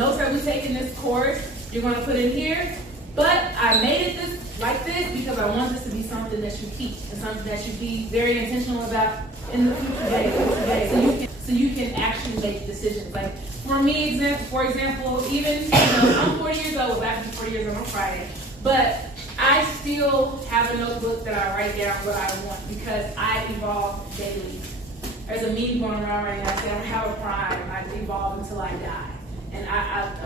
notes that we take in this course, you're going to put in here. But I made it like this because I want this to be something that you teach and something that you be very intentional about in the future day, so you can actually make decisions. Like for me, for example, even I'm 40 years old. Back to 40 years old on Friday, but I still have a notebook that I write down what I want because I evolve daily. There's a meme going around right now saying I don't have a prime. I evolve until I die. And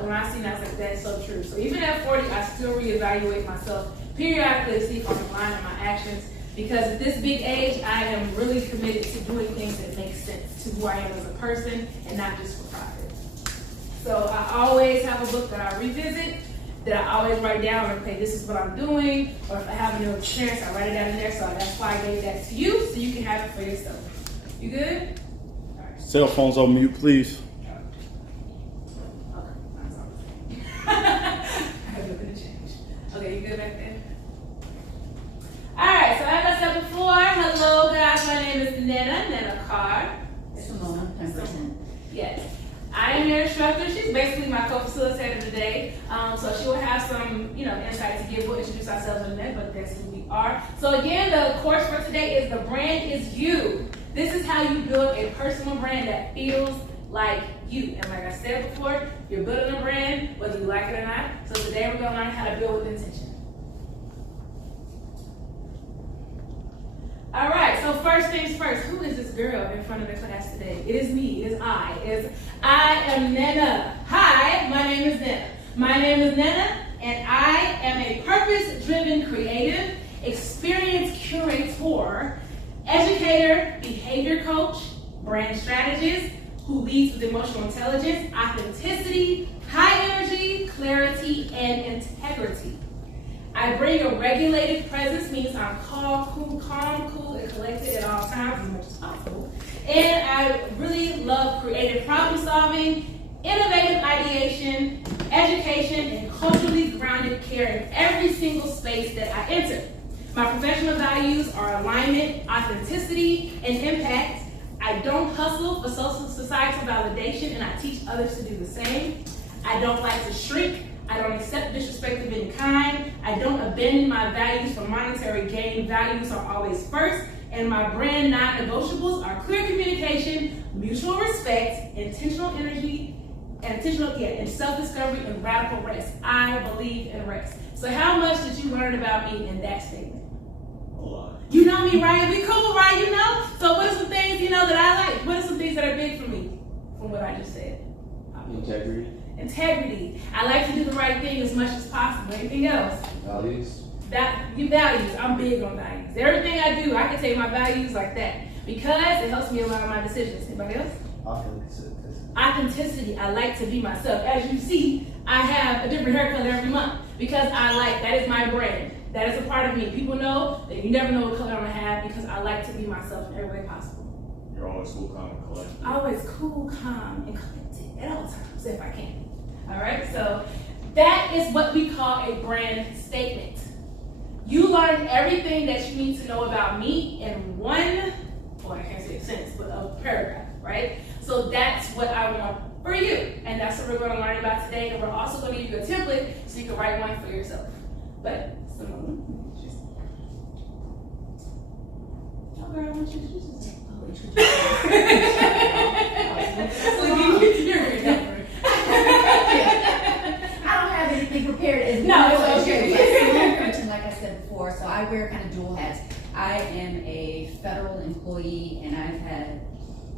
when I see that, I was like, that's so true. So even at 40, I still reevaluate myself periodically to see if I'm aligned in my actions. Because at this big age, I am really committed to doing things that make sense to who I am as a person and not just for profit. So I always have a book that I revisit, that I always write down, okay, this is what I'm doing. Or if I have a new experience, I write it down in there. So that's why I gave that to you, so you can have it for yourself. You good? All right. Cell phones on mute, please. Okay, you good back there? Alright, so as I said before, hello guys, my name is Nne-Nna Carr. Simone, Pemberton. Yes. I am your instructor. She's basically my co-facilitator today. So she will have some, insight to give. We'll introduce ourselves in a minute, but that's who we are. So again, the course for today is The Brand is You. This is how you build a personal brand that feels like you. And like I said before, you're building a brand, whether you like it or not. So today we're gonna learn how to build with intention. All right, so first things first, who is this girl in front of the class today? It is me, it is I. I am Nne-Nna. Hi, my name is Nne-Nna. My name is Nne-Nna, and I am a purpose-driven creative, experience curator, educator, behavior coach, brand strategist, who leads with emotional intelligence, authenticity, high energy, clarity, and integrity. I bring a regulated presence, means I'm calm, cool, and collected at all times as much as possible. And I really love creative problem solving, innovative ideation, education, and culturally grounded care in every single space that I enter. My professional values are alignment, authenticity, and impact. I don't hustle for societal validation, and I teach others to do the same. I don't like to shrink. I don't accept disrespect of any kind. I don't abandon my values for monetary gain. Values are always first, and my brand non-negotiables are clear communication, mutual respect, intentional energy, and self-discovery and radical rest. I believe in rest. So how much did you learn about me in that statement? A lot. You know me, right? We cool, right? So what are some things, that I like? What are some things that are big for me from what I just said? Integrity. Integrity. I like to do the right thing as much as possible. Anything else? Values. Values. I'm big on values. Everything I do, I can take my values like that because it helps me align my decisions. Anybody else? Authenticity. I like to be myself. As you see, I have a different hair color every month because that is my brand. That is a part of me. People know that you never know what color I'm gonna have because I like to be myself in every way possible. You're always cool, calm, and collected. Always cool, calm, and collected at all times if I can. All right, so that is what we call a brand statement. You learn everything that you need to know about me in one, I can't say a sentence, but a paragraph, right? So that's what I want for you. And that's what we're going to learn about today. And we're also going to give you a template so you can write one for yourself. But, Simone, just... Oh, girl, I want you to introduce yourself. Oh, introduce yourself. I don't have anything prepared as no, it's okay. Like I said before, so I wear kind of dual hats. I am a federal employee, and I've had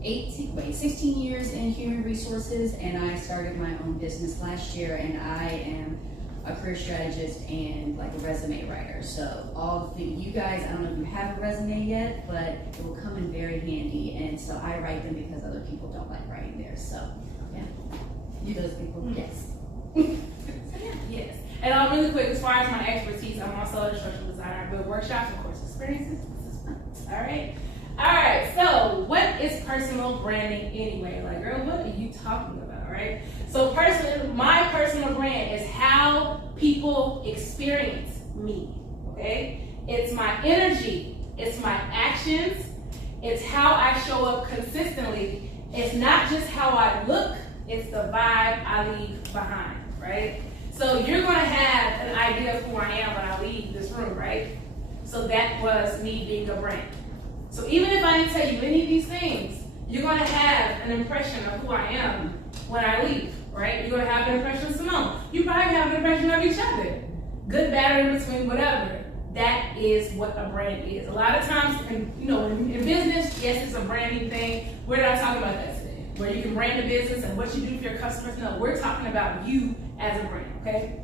16 years in human resources, and I started my own business last year, and I am a career strategist and like a resume writer. So all of you guys, I don't know if you have a resume yet, but it will come in very handy. And so I write them because other people don't like writing theirs. So yeah, those people, yes. Yes. And really quick, as far as my expertise, I'm also an instructional designer. I build workshops and course experiences. This is fun. All right. So what is personal branding anyway? Like, girl, what are you talking about, right? So my personal brand is how people experience me, okay? It's my energy. It's my actions. It's how I show up consistently. It's not just how I look, it's the vibe I leave behind, right? So you're gonna have an idea of who I am when I leave this room, right? So that was me being a brand. So even if I didn't tell you any of these things, you're gonna have an impression of who I am when I leave, right? You're gonna have an impression of Simone. You probably have an impression of each other. Good, bad, or in between, whatever. That is what a brand is. A lot of times, in business, yes, it's a branding thing. We're not talking about that today. Where you can brand a business and what you do for your customers. No, we're talking about you as a brand, okay?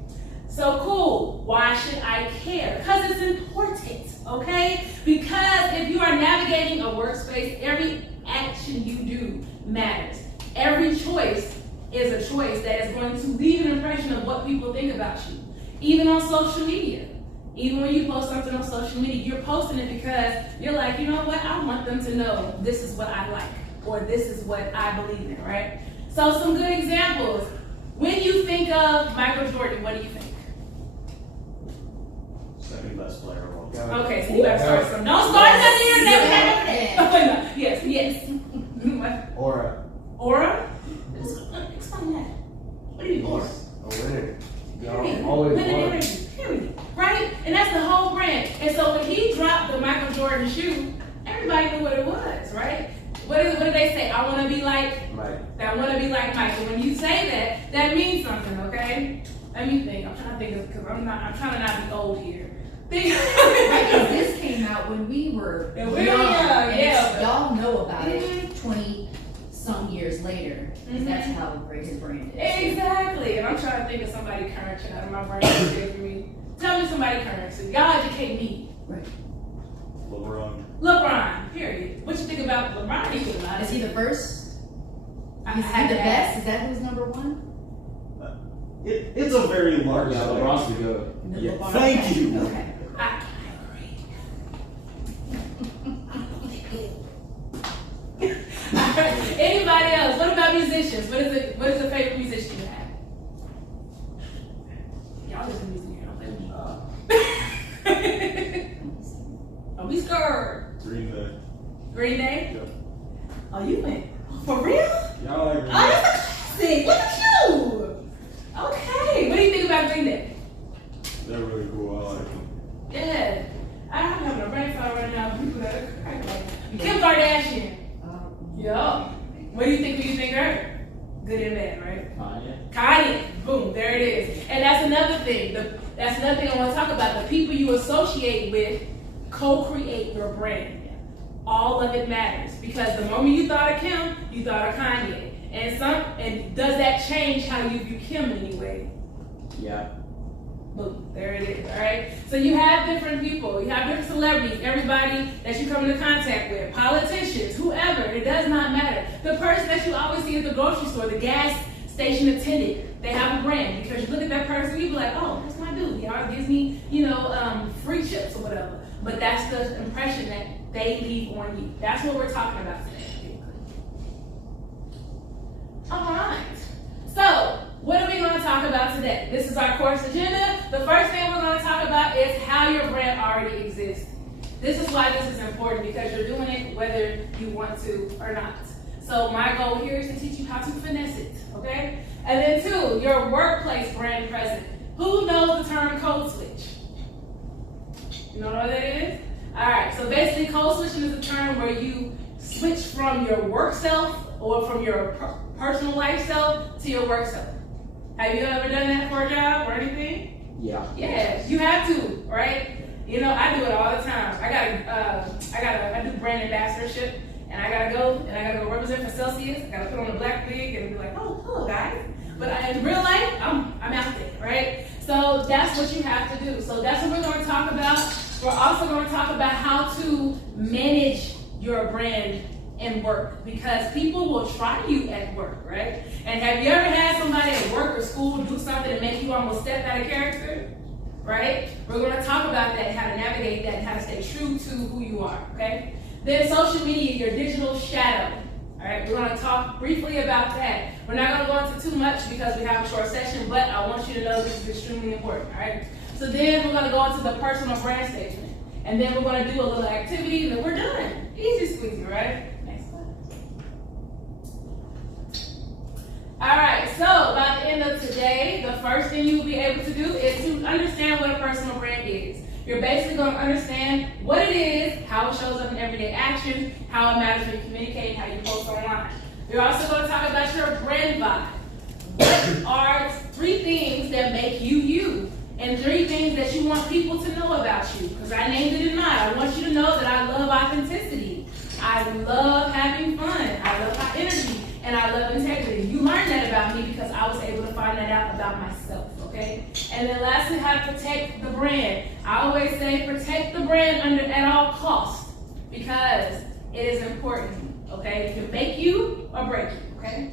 So cool. Why should I care? Because it's important, okay? Because if you are navigating a workspace, every action you do matters. Every choice is a choice that is going to leave an impression of what people think about you. Even on social media. Even when you post something on social media, you're posting it because you're like, you know what? I want them to know this is what I like, or this is what I believe in, right? So some good examples. When you think of Michael Jordan, what do you think? Second best player of all time. Okay, so you gotta start some. Don't start nothing here, never. Yes. Aura. Aura? Explain that. What do you mean, aura? A winner. Period. Always Winning won. energy. Period. Right? And that's the whole brand. And so when he dropped the Michael Jordan shoe, everybody knew what it was, right? What did they say? I want to be like Mike. I want to be like Mike. So when you say that, that means something, okay? Let me think. I'm trying to think of because I'm trying to not be old here. Think. Right, 'cause this came out when we were And young, we were young, and yeah. y'all know about it Mhm. 20 some years later. 'Cause Mhm. that's how great his brand is. Exactly. And I'm trying to think of somebody current out of my brain to give me. Tell me somebody current. So y'all educate me. Right. LeBron, period. What you think about LeBron? He was Is he the first? I Is had he the to best? ask. Is that who's number one? It's a very large Yeah, selection. LeBron's the good. Yeah, LeBron. thank Okay. you. Okay. I agree. Anybody else? What about musicians? What is the favorite musician you have? Y'all listen to music here. Don't play with me. Don't be scared. Green Day. Green Day? Yep. Oh, you went. For real? Y'all like Oh, Green Day? that's a classic. Look at you. Okay. What do you think about Green Day? They're really cool. I like them. Yeah. I'm having a brain fire right now. People that are Kim Kardashian. Yeah. What do you think when you think her? Good and bad, right? Kanye. Boom. There it is. And that's another thing. That's another thing I want to talk about. The people you associate with co-create your brand. All of it matters because the moment you thought of Kim, you thought of Kanye. And does that change how you view Kim in any way? Yeah. Boom, there it is, all right? So you have different people, you have different celebrities, everybody that you come into contact with, politicians, whoever, it does not matter. The person that you always see at the grocery store, the gas station attendant, they have a brand because you look at that person, you be like, oh, that's my dude. He always gives me, free chips or whatever. But that's the impression that they leave on you. That's what we're talking about today. All right. So, what are we going to talk about today? This is our course agenda. The first thing we're going to talk about is how your brand already exists. This is why this is important because you're doing it whether you want to or not. So my goal here is to teach you how to finesse it, okay? And then 2, your workplace brand presence. Who knows the term code switch? You know what that is? All right, so basically code switching is a term where you switch from your work self or from your personal life self to your work self. Have you ever done that for a job or anything? Yeah. Yeah, you have to, right? I do it all the time. I do brand ambassadorship, and I gotta go represent for Celsius. I gotta put on a black wig and be like, oh, hello guys. But in real life, I'm out there, right? So that's what you have to do. So that's what we're going to talk about. We're also going to talk about how to manage your brand in work because people will try you at work, right? And have you ever had somebody at work or school do something to make you almost step out of character? Right? We're going to talk about that, how to navigate that, and how to stay true to who you are, okay? Then social media, your digital shadow. All right, we're going to talk briefly about that. We're not going to go into too much because we have a short session, but I want you to know this is extremely important, all right? So then we're going to go into the personal brand statement. And then we're going to do a little activity, and then we're done. Easy squeezy, right? Next one. All first thing you will be able to do is to understand what a personal brand is. You're basically going to understand what it is, how it shows up in everyday actions, how it matters when you communicate, how you post online. You're also going to talk about your brand vibe. What are 3 things that make you you? And 3 things that you want people to know about you. Because I named it in mine. I want you to know that I love authenticity. I love having fun. I love high energy. And I love integrity. You learned that about me because I was able to find that out about myself, okay? And then lastly, how to protect the brand. I always say protect the brand at all costs because it is important, okay? It can make you or break you, okay?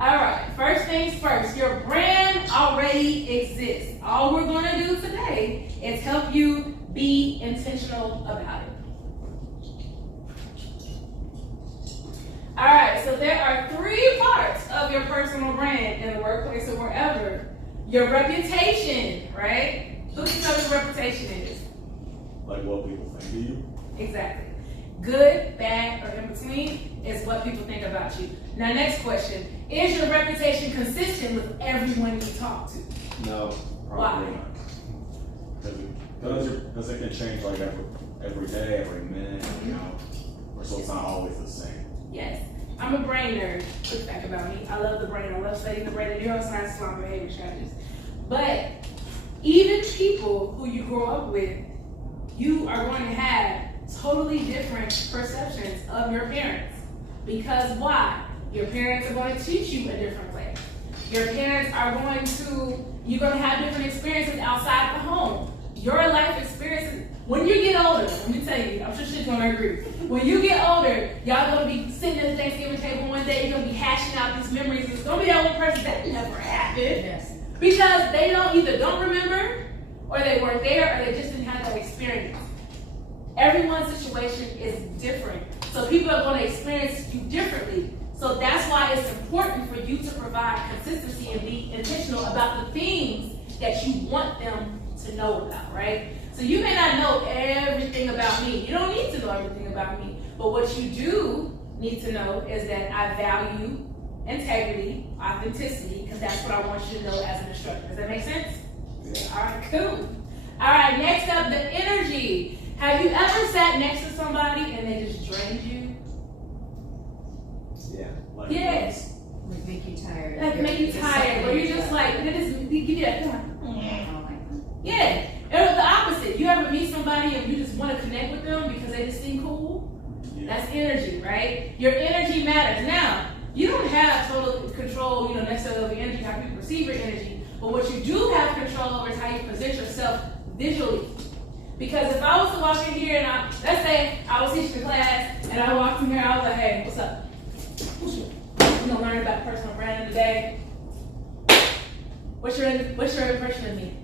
All right, first things first, your brand already exists. All we're going to do today is help you be intentional about it. All right, so there are 3 parts of your personal brand in the workplace or wherever. Your reputation, right? Who can tell your reputation is? Like what people think of you. Exactly. Good, bad, or in between is what people think about you. Now, next question. Is your reputation consistent with everyone you talk to? No, probably not. Because it can change like every day, every minute, you know, or so it's not always the same. Yes. I'm a brain nerd. Quick fact about me. I love the brain. I love studying the brain and neuroscience is my behavior strategist. But even people who you grow up with, you are going to have totally different perceptions of your parents. Because why? Your parents are going to teach you a different way. Your parents are going to, you're going to have different experiences outside the home. Your life experiences, when you get older, let me tell you, I'm sure she's going to agree. When you get older, y'all going to be sitting at the Thanksgiving table one day, you're going to be hashing out these memories. It's going to be that one person that never happened. Yes. Because they don't remember, or they weren't there, or they just didn't have that experience. Everyone's situation is different. So people are going to experience you differently. So that's why it's important for you to provide consistency and be intentional about the things that you want them to know about, right? So you may not know everything about me. You don't need to know everything about me. But what you do need to know is that I value integrity, authenticity, because that's what I want you to know as an instructor. Does that make sense? Yeah. All right, cool. All right, next up, the energy. Have you ever sat next to somebody and they just drained you? Yeah. Like Yes. Like make you tired. Like make you tired, where you're just like, they just give you that feeling. I don't like them. Yeah. And the opposite. You ever meet somebody and you just want to connect with them because they just seem cool? Yeah. That's energy, right? Your energy matters. Now, you don't have total control, necessarily over your energy, how people perceive your energy. But what you do have control over is how you present yourself visually. Because if I was to walk in here and let's say I was teaching a class and I walked in here, I was like, hey, what's up? We're gonna learn about personal branding today. What's your impression of me?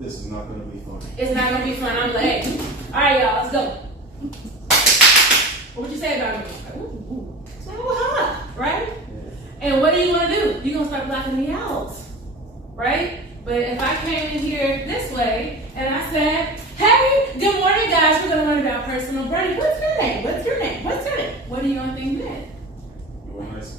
This is not going to be fun. It's not gonna be fun. I'm like, hey, all right, y'all, let's go. What would you say about me? Like, ooh. It's like, huh, right? Yeah. And what are you gonna do? You're gonna start blocking me out, right? But if I came in here this way and I said, hey, good morning, guys. We're gonna learn about personal branding. What's your name? What's your name? What's your name? What are you gonna think then?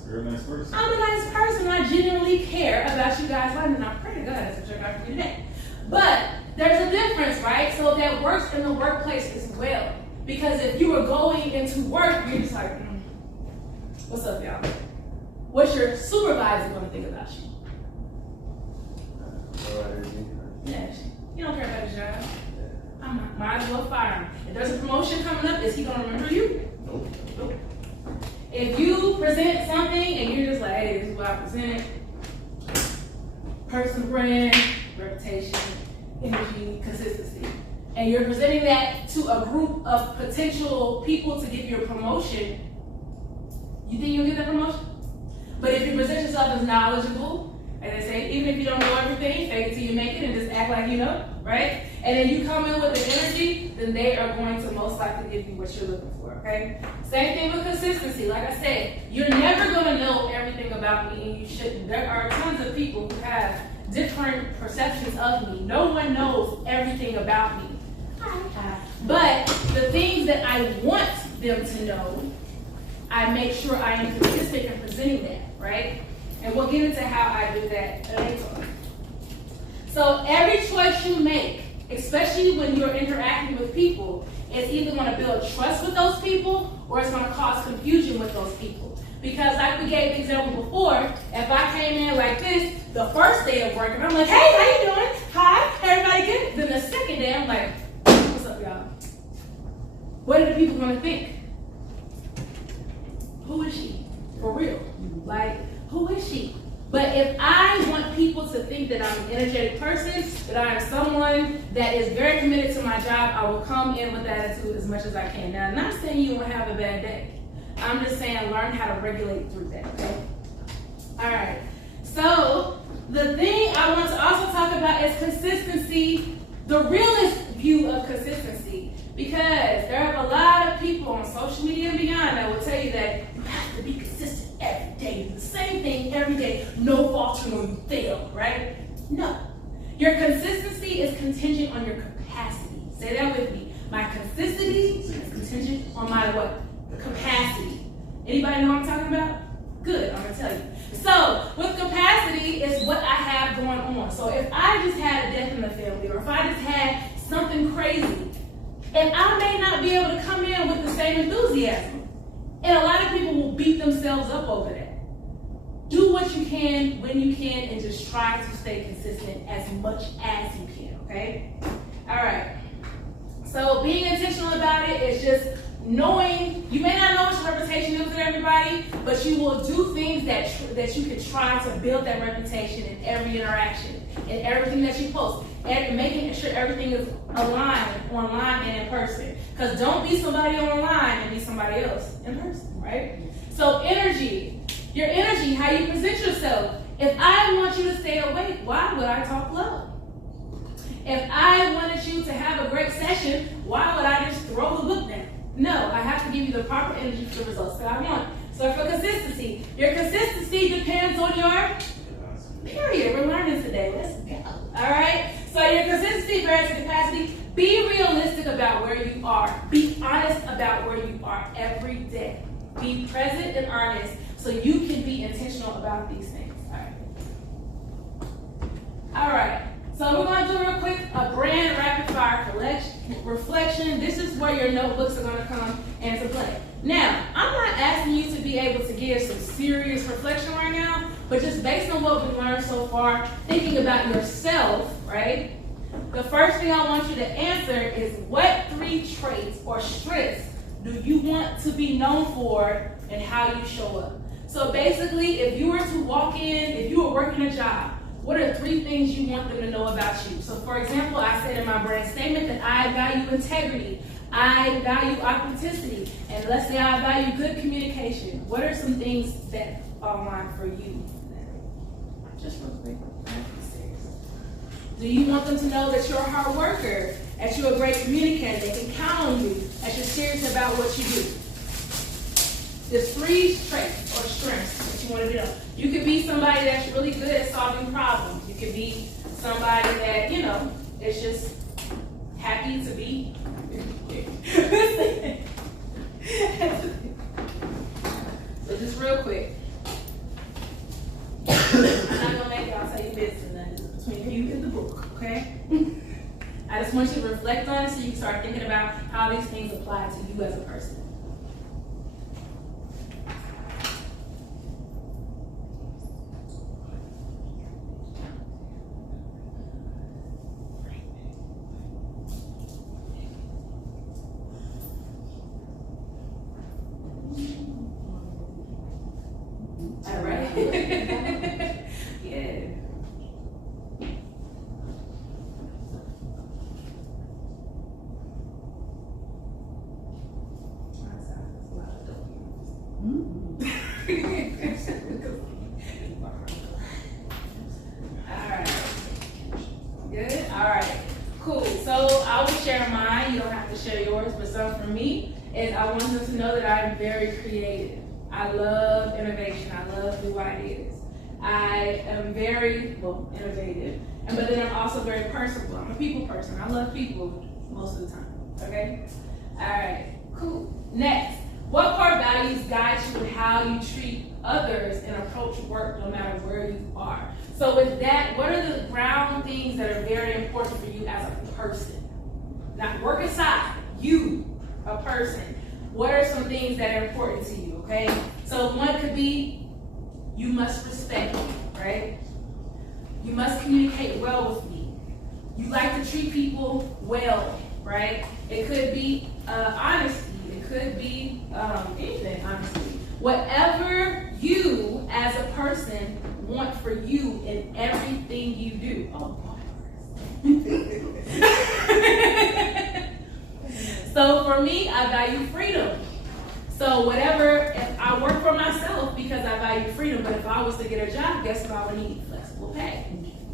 You're a nice person. I'm a nice person. I genuinely care about you guys. And I pray to God that's what you're about to do today. But there's a difference, right? So that works in the workplace as well. Because if you were going into work, you're just like, what's up, y'all? What's your supervisor going to think about you? Yeah, you don't care about his job. I might as well fire him. If there's a promotion coming up, is he going to remember you? Nope. If you present something and you're just like, hey, this is what I presented, personal brand, reputation, energy, consistency, and you're presenting that to a group of potential people to give you a promotion, you think you'll get that promotion? But if you present yourself as knowledgeable, and they say, even if you don't know everything, fake it till you make it and just act like you know, right? And then you come in with the energy, then they are going to most likely give you what you're looking for, okay? Same thing with consistency. Like I said, you're never going to know everything about me, and you shouldn't. There are tons of people who have different perceptions of me. No one knows everything about me. But the things that I want them to know, I make sure I am consistent in presenting that, right? And we'll get into how I do that later. So every choice you make, especially when you're interacting with people, is either going to build trust with those people or it's going to cause confusion with those people. Because like we gave the example before, if I came in like this the first day of work and I'm like, hey, how you doing? Hi, everybody good? Then the second day I'm like, what's up, y'all? What are the people going to think? Who is she? For real. Like, who is she? But if I want people to think that I'm an energetic person, that I am someone that is very committed to my job, I will come in with attitude as much as I can. Now, I'm not saying you won't have a bad day. I'm just saying learn how to regulate through that, okay? All right. So the thing I want to also talk about is consistency, the realist view of consistency. Because there are a lot of people on social media and beyond that will tell you that you have to be consistent every day. Do the same thing every day. No faltering or you fail, right? No. Your consistency is contingent on your capacity. Say that with me. My consistency is contingent on my what? Capacity. Anybody know what I'm talking about? Good, I'm going to tell you. So, with capacity is what I have going on. So, if I just had a death in the family or if I just had something crazy, and I may not be able to come in with the same enthusiasm. And a lot of people will beat themselves up over that. Do what you can, when you can, and just try to stay consistent as much as you can, okay? All right. So being intentional about it is just knowing, you may not know what your reputation is with everybody, but you will do things that you can try to build that reputation in every interaction, in everything that you post, and making sure everything is aligned online and in person. Because don't be somebody online and be somebody else in person, right? So energy, your energy, how you present yourself. If I want you to stay awake, why would I talk low? If I wanted you to have a great session, why would I just throw the book down? No, I have to give you the proper energy for the results that I want. So for consistency, your consistency depends on your period. We're learning today. Let's go. All right? So your consistency versus capacity. Be realistic about where you are. Be honest about where you are every day. Be present and earnest so you can be intentional about these things. All right. So we're going to do real quick a brand rapid fire reflection. This is where your notebooks are going to come into play. Now, I'm not asking you to be able to give some serious reflection right now, but just based on what we've learned so far, thinking about yourself, right? The first thing I want you to answer is what 3 traits or strengths do you want to be known for and how you show up? So basically, if you were to walk in, if you were working a job, what are 3 things you want them to know about you? So for example, I said in my brand statement that I value integrity, I value authenticity, and let's say I value good communication. What are some things that are mine for you? Just real quick. Do you want them to know that you're a hard worker, that you're a great communicator, they can count on you, that you're serious about what you do? There's 3 traits or strengths that you want to be known. You could be somebody that's really good at solving problems. You could be somebody that, is just happy to be. So just real quick. I'm not going to make y'all tell you business between you and the book, okay? I just want you to reflect on it so you can start thinking about how these things apply to you as a person. All right. Yeah. Alright. Good? Alright. Cool. So I will share mine. You don't have to share yours, but some for me is I want them to know that I'm very creative. I love innovation. I love new ideas. I am very, innovative. But then I'm also very personable. I'm a people person. I love people most of the time. Okay? Alright. Cool. Next. What core values guide you in how you treat others and approach work no matter where you are. So with that, what are the ground things that are very important for you as a person? Not work aside, you, a person. What are some things that are important to you, okay? So one could be, you must respect me, right? You must communicate well with me. You like to treat people well, right? It could be honesty. It could be anything, honestly. Whatever you as a person want for you in everything you do. Oh, so for me, I value freedom. So whatever, if I work for myself because I value freedom, but if I was to get a job, guess what I would need? Flexible pay,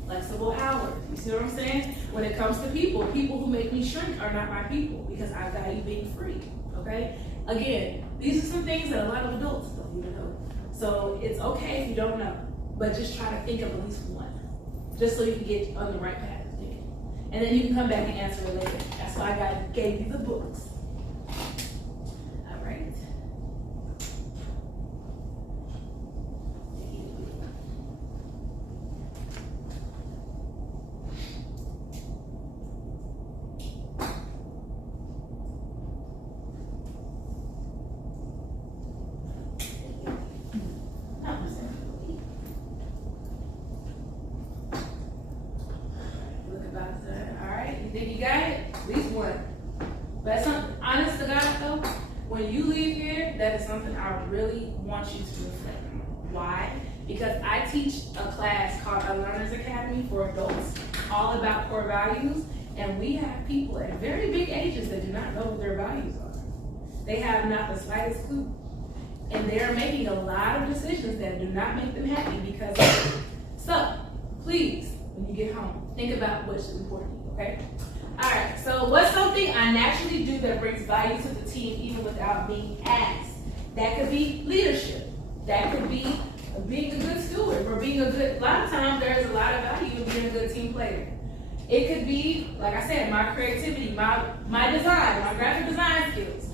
flexible hours. You see what I'm saying? When it comes to people who make me shrink are not my people because I value being free, okay? Again, these are some things that a lot of adults don't even know. So it's okay if you don't know, but just try to think of at least one, just so you can get on the right path of thinking. And then you can come back and answer it later. That's why I gave you the books. All right. Think you got it? At least one. But something, honest to God though, when you leave here, that is something I really want you to reflect on. Why? Because I teach a class called a Learner's Academy for adults, all about core values, and we have people at very big ages that do not know what their values are. They have not the slightest clue. And they're making a lot of decisions that do not make them happy because of it. So, please, when you get home, think about what's important to you, okay? All right, so what's something I naturally do that brings value to the team even without being asked? That could be leadership. That could be being a good steward or being a lot of times there's a lot of value in being a good team player. It could be, like I said, my creativity, my design, my graphic design skills.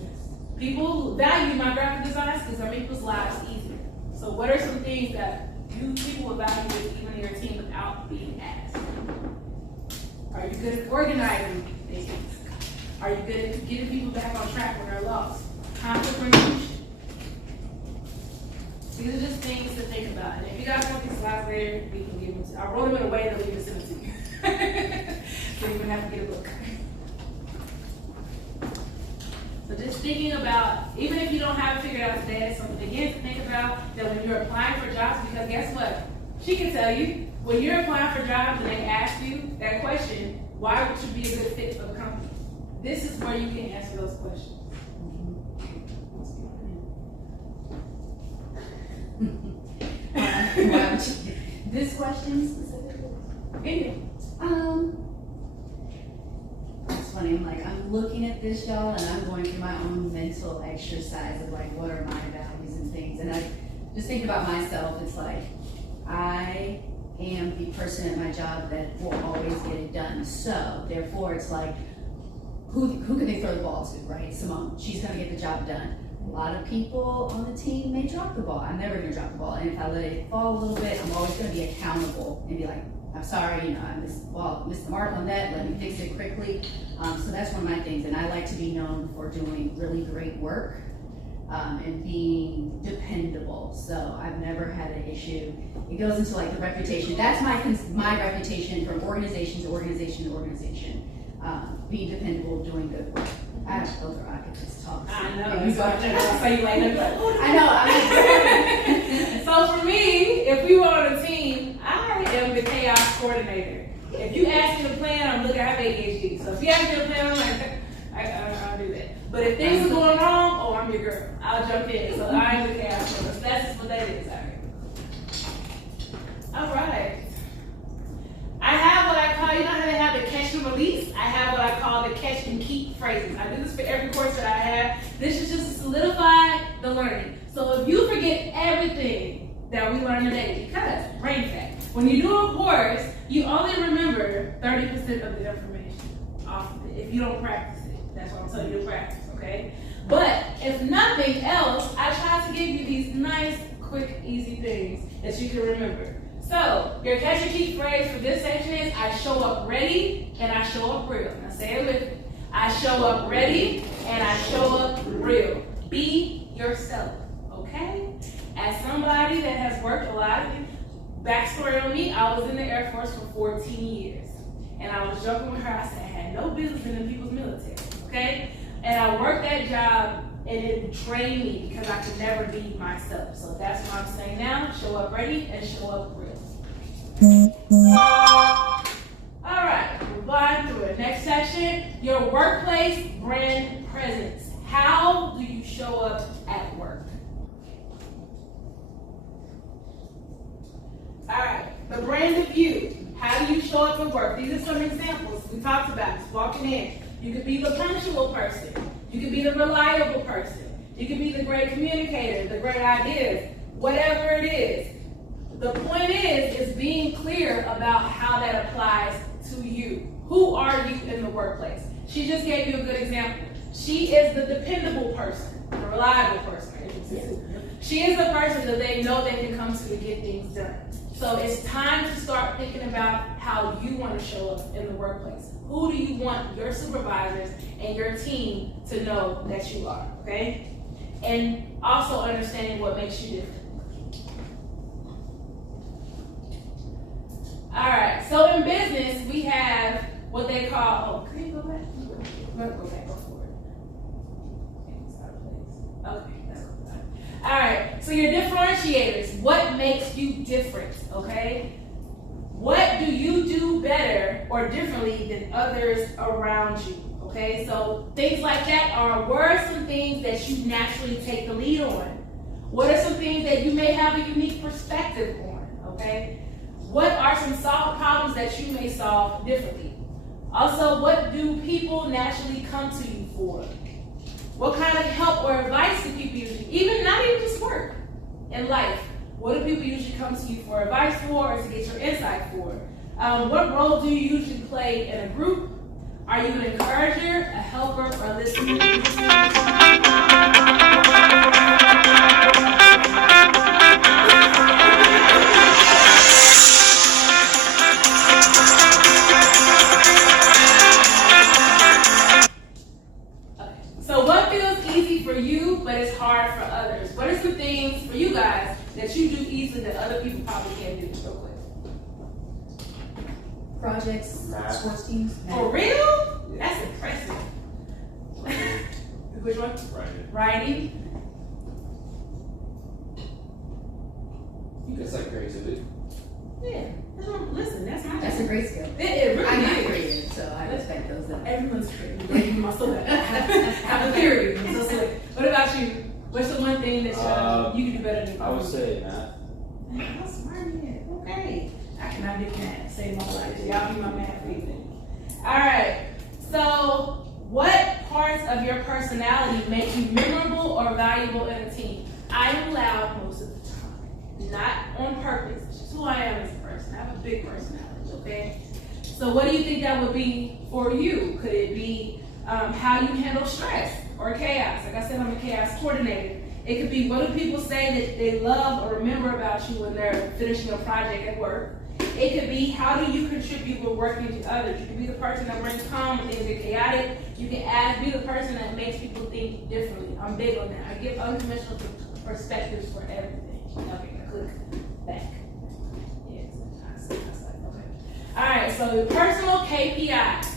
People value my graphic design skills that make people's lives easier. So what are some things that people will value even in your team without being asked? Are you good at organizing things? Are you good at getting people back on track when they're lost? Conflict resolution. These are just things to think about. And if you guys want these slides later, we can give them to you. I wrote them in a way that we can send them to you. So you wouldn't have to get a book. So just thinking about, even if you don't have it figured out today, it's something again to think about that when you're applying for jobs, because guess what? She can tell you, when you're applying for jobs and they ask you that question, why would you be a good fit for the company? This is where you can answer those questions. This question specifically? It's funny, I'm looking at this, y'all, and I'm going through my own mental exercise of what are my values and things. And I just think about myself, it's like, I am the person at my job that will always get it done. So, therefore, it's like, who can they throw the ball to, right? Simone, she's gonna get the job done. A lot of people on the team may drop the ball. I'm never gonna drop the ball. And if I let it fall a little bit, I'm always gonna be accountable and be like, I'm sorry, I missed the mark on that, let me fix it quickly. So that's one of my things. And I like to be known for doing really great work and being dependable. So I've never had an issue. It goes into the reputation. That's my reputation from organization to organization to organization. Being dependable, doing good work. I don't know, I could just talk. I know. You got to say I know. So for me, if we were on a team, I am the chaos coordinator. If you ask me to plan, I'm looking at ADHD. So if you ask me to plan, I'm like, I'll do that. But if things are going wrong, oh, I'm your girl. I'll jump in. So I'm the chaos coordinator. That's just what that is. All right. I have what I call, you know how they have the catch and release? I have what I call the catch and keep phrases. I do this for every course that I have. This is just to solidify the learning. So if you forget everything that we learned today, because, brain fact, when you do a course, you only remember 30% of the information off of it if you don't practice it. That's what I'm telling you to practice, okay? But if nothing else, I try to give you these nice, quick, easy things that you can remember. So, your catch and keep phrase for this section is, I show up ready and I show up real. Now say it with me. I show up ready and I show up real. Be yourself, okay? As somebody that has worked a lot of backstory on me, I was in the Air Force for 14 years. And I was joking with her, I said I had no business in the people's military, okay? And I worked that job and it trained me because I could never be myself. So that's what I'm saying now, show up ready and show up real. All right, move on through it. Next section, your workplace brand presence. How do you show up at work? All right, the brand of you. How do you show up at work? These are some examples we talked about. Just walking in. You could be the punctual person. You could be the reliable person. You could be the great communicator, the great ideas, whatever it is. The point is being clear about how that applies to you. Who are you in the workplace? She just gave you a good example. She is the dependable person, the reliable person. She is the person that they know they can come to get things done. So it's time to start thinking about how you want to show up in the workplace. Who do you want your supervisors and your team to know that you are, okay? And also understanding what makes you different. All right, so in business, we have what they call, can you go back? Go back, go forward. Okay, that's good. All right, so your differentiators, what makes you different, okay? What do you do better or differently than others around you, okay? So things like that are, what are some things that you naturally take the lead on? What are some things that you may have a unique perspective on, okay? What are some solved problems that you may solve differently? Also, what do people naturally come to you for? What kind of help or advice do people usually, not even just work, in life? What do people usually come to you for advice for or to get your insight for? What role do you usually play in a group? Are you an encourager, a helper, or a listener? So what feels easy for you, but it's hard for others? What are some things for you guys that you do easily that other people probably can't do? Real quick. Projects, Math. sports teams. For real? That's impressive. Which one? Writing. It's like creativity. Yeah. Listen, that's how. That's a great skill. It really I'm not is. creative, so I respect those. Everyone's creative. Even myself. I have a theory. So slick. What about you? What's the one thing that you can do better than? I would say math. How smart are you? Okay. I cannot do math. Save my life. Y'all be my math reason. All right. So, what parts of your personality make you memorable or valuable in a team? I am loud most of the time, not on purpose. It's just who I am as a person. I have a big personality. Okay. So, what do you think that would be for you? Could it be how you handle stress or chaos? Like I said, I'm a chaos coordinator. It could be what do people say that they love or remember about you when they're finishing a project at work. It could be how do you contribute when working with others. You could be the person that brings calm when things get chaotic. You can be the person that makes people think differently. I'm big on that. I give unconventional perspectives for everything. Okay, I click back. Yes, okay. All right, so personal KPIs.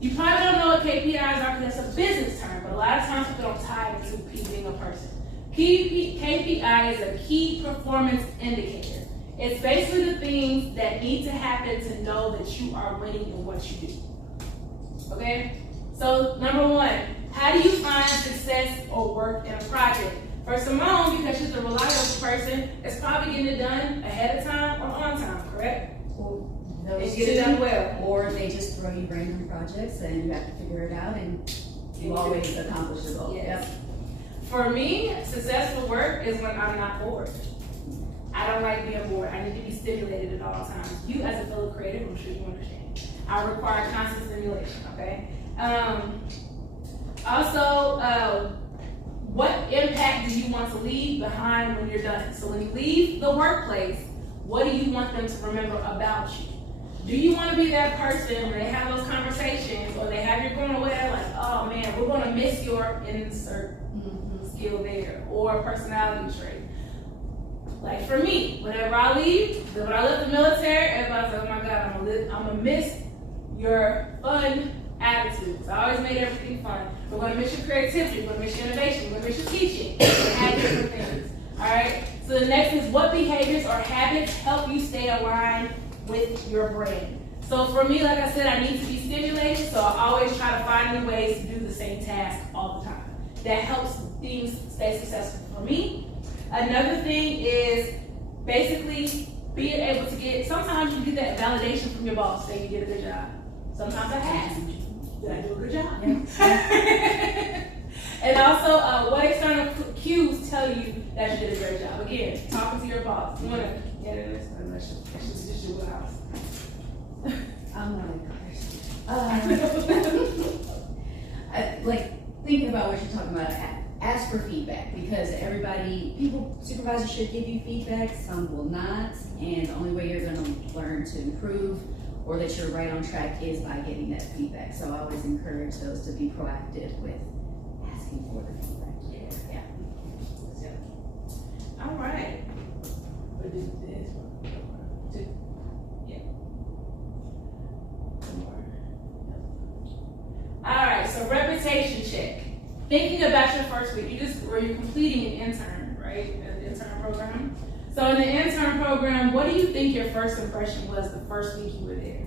You probably don't know what KPIs are because that's a business term, but a lot of times people don't tie it to being a person. KPI is a key performance indicator. It's basically the things that need to happen to know that you are winning in what you do. Okay? So, number one, how do you find success or work in a project? For Simone, because she's a reliable person, it's probably getting it done ahead of time or on time, correct? Those And get it done well. Or they just throw you random projects and you have to figure it out and you always accomplish the goal. Yes. For me, successful work is when I'm not bored. I don't like being bored. I need to be stimulated at all times. You, as a fellow creative, I'm sure you understand. I require constant stimulation, okay? Also, what impact do you want to leave behind when you're done? So when you leave the workplace, what do you want them to remember about you? Do you want to be that person when they have those conversations or they have you going away like, oh man, we're going to miss your insert skill there or personality trait? Like for me, whenever I leave, when I left the military, everybody's like, oh my God, I'm gonna miss your fun attitudes. I always made everything fun. We're gonna miss your creativity, we're gonna miss your innovation, we're gonna miss your teaching, and different things. All right. So the next is what behaviors or habits help you stay aligned with your brain. So for me, like I said, I need to be stimulated, so I always try to find new ways to do the same task all the time. That helps things stay successful for me. Another thing is basically being able to get, sometimes you get that validation from your boss saying you did a good job. Sometimes I ask, did I do a good job? Yeah. And also, what external cues tell you that you did a great job? Again, talking to your boss. You want to get into this? That's just your house. I'm not like thinking about what you're talking about, ask for feedback, because supervisors should give you feedback, some will not, and the only way you're going to learn to improve or that you're right on track is by getting that feedback. So I always encourage those to be proactive with asking for the feedback. Yeah. All right. What is this? Yeah. All right, so reputation check. Thinking about your first week, you're completing an intern, right? An intern program. So in the intern program, what do you think your first impression was the first week you were there?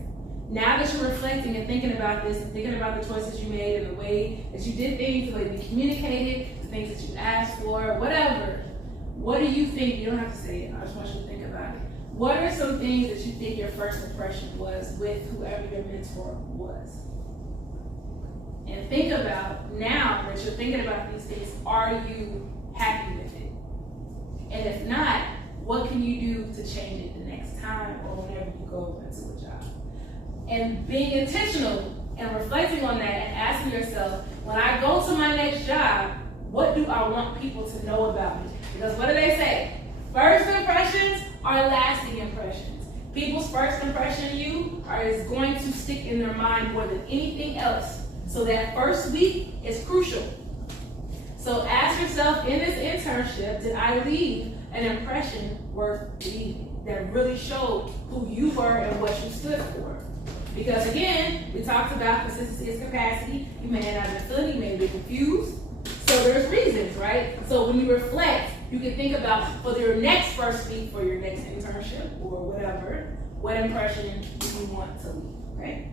Now that you're reflecting and thinking about this and thinking about the choices you made and the way that you did things, the way you communicated, the things that you asked for, whatever, what do you think? You don't have to say it, I just want you to think about it. What are some things that you think your first impression was with whoever your mentor was? And think about, now that you're thinking about these things, are you happy with it? And if not, what can you do to change it the next time or whenever you go into a job? And being intentional and reflecting on that and asking yourself, when I go to my next job, what do I want people to know about me? Because what do they say? First impressions are lasting impressions. People's first impression of you is going to stick in their mind more than anything else. So that first week is crucial. So ask yourself, in this internship, did I leave an impression worth leaving that really showed who you were and what you stood for? Because again, we talked about consistency is capacity. You may not have been feeling, you may be confused. So there's reasons, right? So when you reflect, you can think about for your next first week, for your next internship or whatever, what impression do you want to leave, right?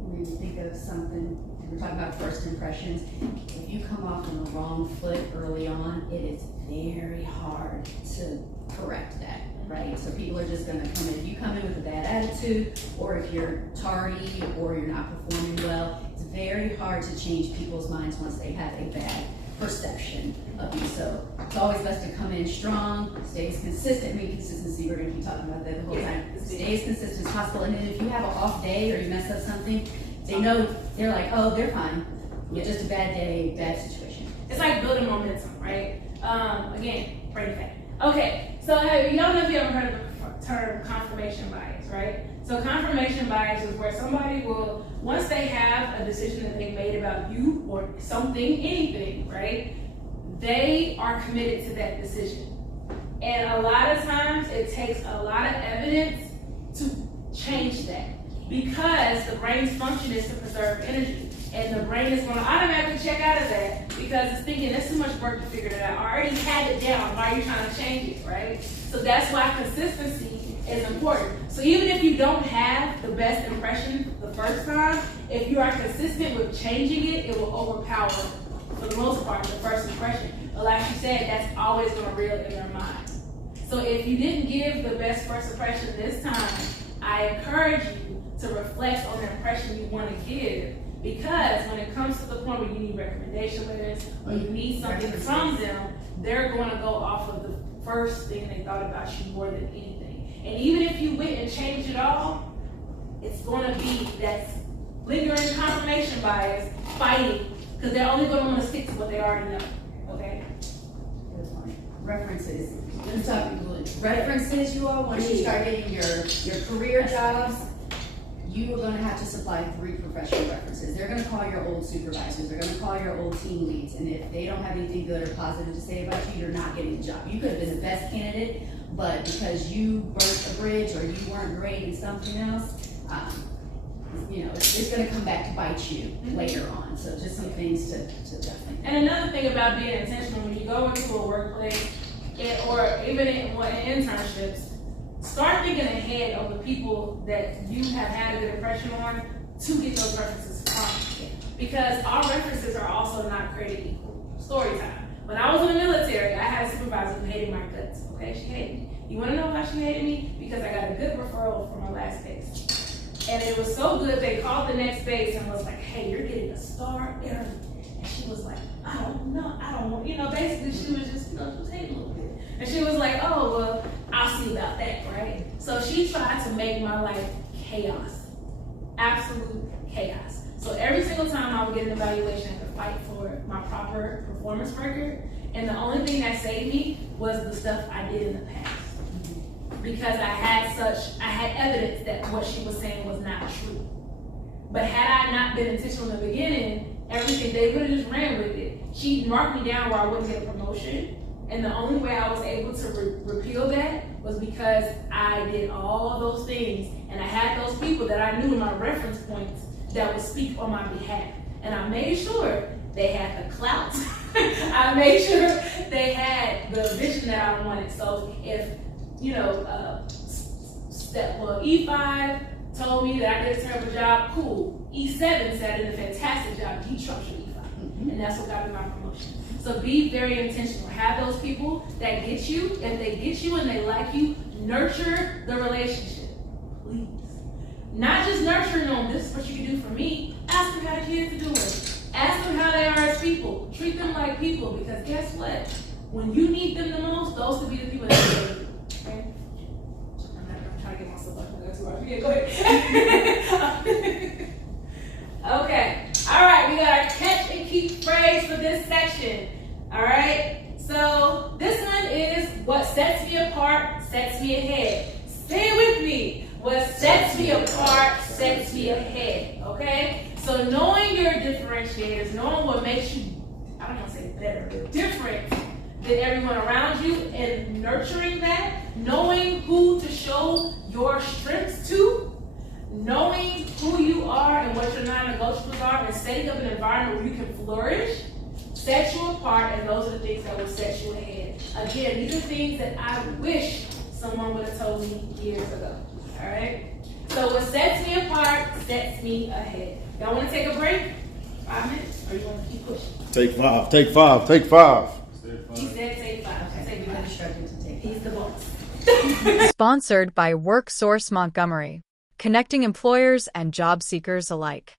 When you think of something, we're talking about first impressions, if you come off on the wrong foot early on, it is very hard to correct that, right? So people are just gonna come in, if you come in with a bad attitude, or if you're tardy, or you're not performing well, it's very hard to change people's minds once they have a bad perception of you. So it's always best to come in strong, stay as consistent. I mean, consistency, we're gonna keep talking about that the whole time. Stay as consistent as possible, and then if you have an off day or you mess up something, they know, they're like, oh, they're fine. Yeah, just a bad day, bad situation. It's like building momentum, right? Again, brain effect. Okay, so you don't know if you ever heard of the term confirmation bias, right? So confirmation bias is where somebody will, once they have a decision that they made about you or something, anything, right? They are committed to that decision. And a lot of times it takes a lot of evidence to change that, because the brain's function is to preserve energy. And the brain is going to automatically check out of that because it's thinking there's too much work to figure it out. I already had it down. Why are you trying to change it, right? So that's why consistency is important. So even if you don't have the best impression the first time, if you are consistent with changing it, it will overpower, for the most part, the first impression. But like you said, that's always going to reel in their mind. So if you didn't give the best first impression this time, I encourage you to reflect on the impression you want to give. Because when it comes to the point where you need recommendation letters or you need something from them, they're going to go off of the first thing they thought about you more than anything. And even if you went and changed it all, it's going to be that lingering confirmation bias fighting, because they're only going to want to stick to what they already know. Okay? references. Let's talk references, you all. Once you start getting your career jobs, you are going to have to supply 3 professional references. They're going to call your old supervisors. They're going to call your old team leads. And if they don't have anything good or positive to say about you, you're not getting the job. You could have been the best candidate, but because you burnt a bridge or you weren't great in something else, it's going to come back to bite you later on. So just some things to definitely. And another thing about being intentional, when you go into a workplace or even in internships, start thinking ahead of the people that you have had a good impression on to get those references from. Because our references are also not created equal. Story time. When I was in the military, I had a supervisor who hated my guts. Okay, she hated me. You want to know why she hated me? Because I got a good referral from my last base. And it was so good, they called the next base and was like, hey, you're getting a star early. And she was like, I don't want, basically she was just, she was hating a little bit. And she was like, oh, well, I'll see about that, right? So she tried to make my life chaos. Absolute chaos. So every single time I would get an evaluation, I had to fight for my proper performance record. And the only thing that saved me was the stuff I did in the past. Because I had evidence that what she was saying was not true. But had I not been intentional in the beginning, everything, they would have just ran with it. She marked me down where I wouldn't get a promotion. And the only way I was able to repeal that was because I did all of those things. And I had those people that I knew in my reference points that would speak on my behalf. And I made sure they had the clout. I made sure they had the vision that I wanted. So if, E5 told me that I did a terrible job, cool. E7 said I did a fantastic job. He trumped your E5. And that's what got me my promotion. So be very intentional. Have those people that get you. If they get you and they like you, nurture the relationship. Please. Not just nurturing them, this is what you can do for me. Ask them how the kids are doing. Ask them how they are as people. Treat them like people, because guess what? When you need them the most, those will be the people that need you. Okay? I'm trying to get myself up. Yeah, go ahead. Okay. All right, we got our catch and keep phrase for this section. All right. So this one is what sets me apart, sets me ahead. Say it with me. What sets me apart, sets me ahead. Okay. So knowing your differentiators, knowing what makes you, I don't want to say better, but different than everyone around you, and nurturing that, knowing who to show your strengths to, knowing who you are and what your non-negotiables are, and setting up an environment where you can flourish, set you apart, and those are the things that will set you ahead. Again, these are things that I wish someone would have told me years ago. All right? So what sets me apart sets me ahead. Y'all want to take a break? 5 minutes? Or you want to keep pushing? Take 5, take 5, take 5. He said take 5. Okay, you're instructed to take. He's the boss. Sponsored by WorkSource Montgomery, connecting employers and job seekers alike.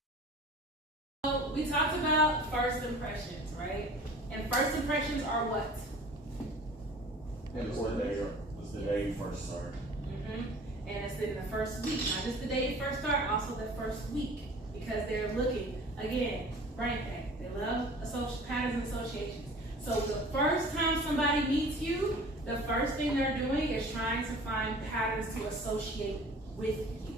So we talked about first impressions, right? And first impressions are what? It's the day you first start. And it's in the first week, not just the day you first start, also the first week, because they're looking, again, brain pack. They love patterns and associations. So the first time somebody meets you, the first thing they're doing is trying to find patterns to associate with you.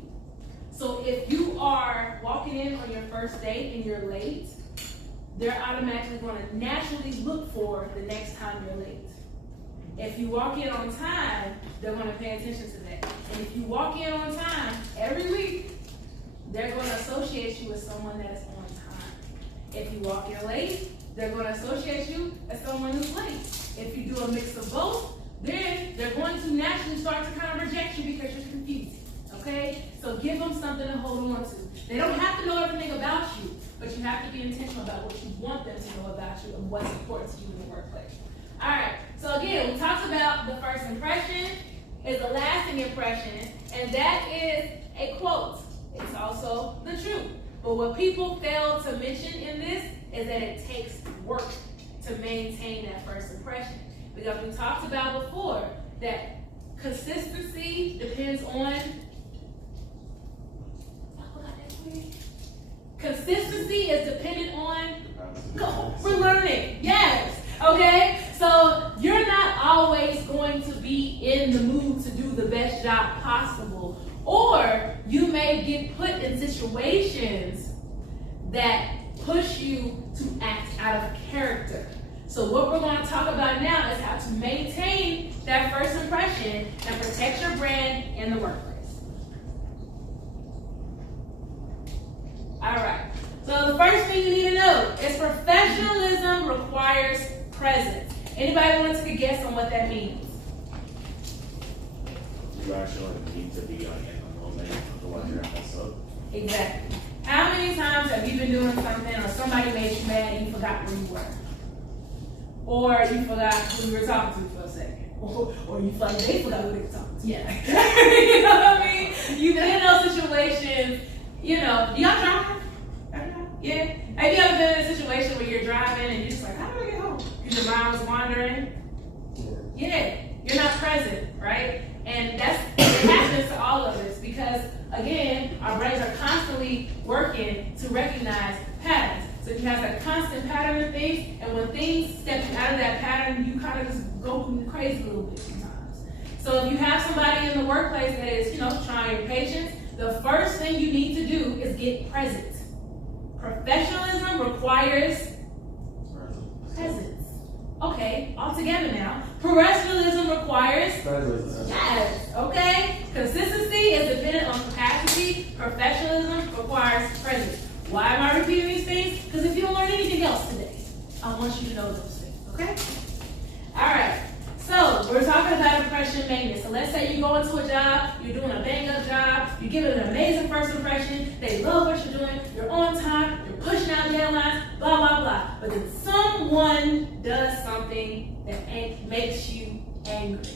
So if you are walking in on your first date and you're late, they're automatically going to naturally look for the next time you're late. If you walk in on time, they're going to pay attention to that. And if you walk in on time every week, they're going to associate you with someone that is on time. If you walk in late, they're going to associate you as someone who's late. If you do a mix of both, then they're going to naturally start to kind of reject you because you're confused. Okay? So give them something to hold on to. They don't have to know everything about you, but you have to be intentional about what you want them to know about you and what's important to you in the workplace. All right, so again, we talked about the first impression is a lasting impression, and that is a quote. It's also the truth. But what people fail to mention in this is that it takes work to maintain that first impression. Because we talked about before that consistency depends on consistency is dependent on we're learning. Yes. Okay? So you're not always the best job possible. Or you may get put in situations that push you to act out of character. So what we're going to talk about now is how to maintain that first impression and protect your brand in the workplace. All right. So the first thing you need to know is professionalism requires presence. Anybody want to take a guess on what that means? You actually need to be in the moment, otherwise you're gonna mess up. Exactly. How many times have you been doing something or somebody made you mad and you forgot where you were? Or you forgot who you were talking to for a second. Or you felt like they forgot who they were talking to. Yeah. You know what I mean? You've been in those situations, you know, do y'all drive? Yeah. Have you ever been in a situation where you're driving and you're just like, how do I get home? Because your mind was wandering? Yeah. You're not present, right? And it happens to all of us because, again, our brains are constantly working to recognize patterns. So you have that constant pattern of things, and when things step you out of that pattern, you kind of just go crazy a little bit sometimes. So if you have somebody in the workplace that is, you know, trying your patience, the first thing you need to do is get present. Professionalism requires presence. Okay, all together now. Professionalism requires Presence. yes. Okay. Consistency is dependent on capacity. Professionalism requires presence. Why am I repeating these things? Because if you don't learn anything else today, I want you to know those things. Okay. All right. So we're talking about impression maintenance. So let's say you go into a job, you're doing a bang-up job, you give it an amazing first impression, they love what you're doing, you're on time, you're pushing out deadlines, blah, blah, blah. But then someone does something that makes you angry,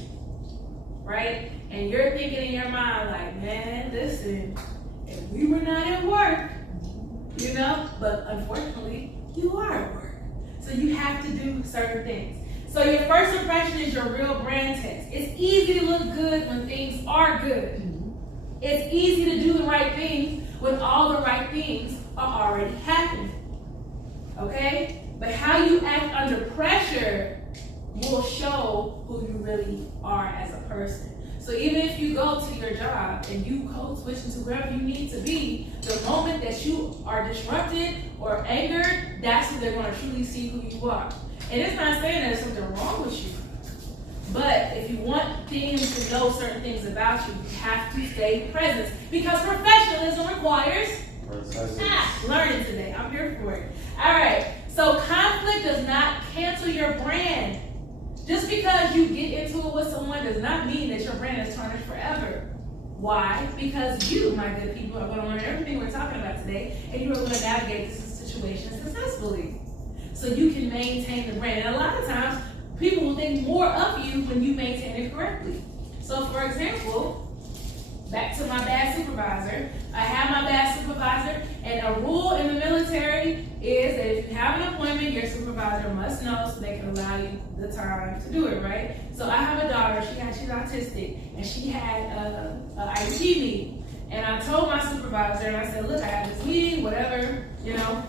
right? And you're thinking in your mind like, man, listen, if we were not at work, you know, but unfortunately, you are at work. So you have to do certain things. So your first impression is your real brand test. It's easy to look good when things are good. It's easy to do the right things when all the right things are already happening. Okay? But how you act under pressure will show who you really are as a person. So even if you go to your job and you code switch into wherever you need to be, the moment that you are disrupted or angered, that's when they're going to truly see who you are. And it's not saying there's something wrong with you. But if you want things to know certain things about you, you have to stay present. Because professionalism requires learning today. I'm here for it. All right. So conflict does not cancel your brand. Just because you get into it with someone does not mean that your brand is tarnished forever. Why? Because you, my good people, are going to learn everything we're talking about today, and you are going to navigate this situation successfully. So you can maintain the brand. And a lot of times, people will think more of you when you maintain it correctly. So for example, back to my bad supervisor. I have my bad supervisor, and a rule in the military is that if you have an appointment, your supervisor must know so they can allow you the time to do it, right? So I have a daughter, she's autistic, and she had an IEP meeting. And I told my supervisor, and I said, look, I have this meeting, whatever, you know,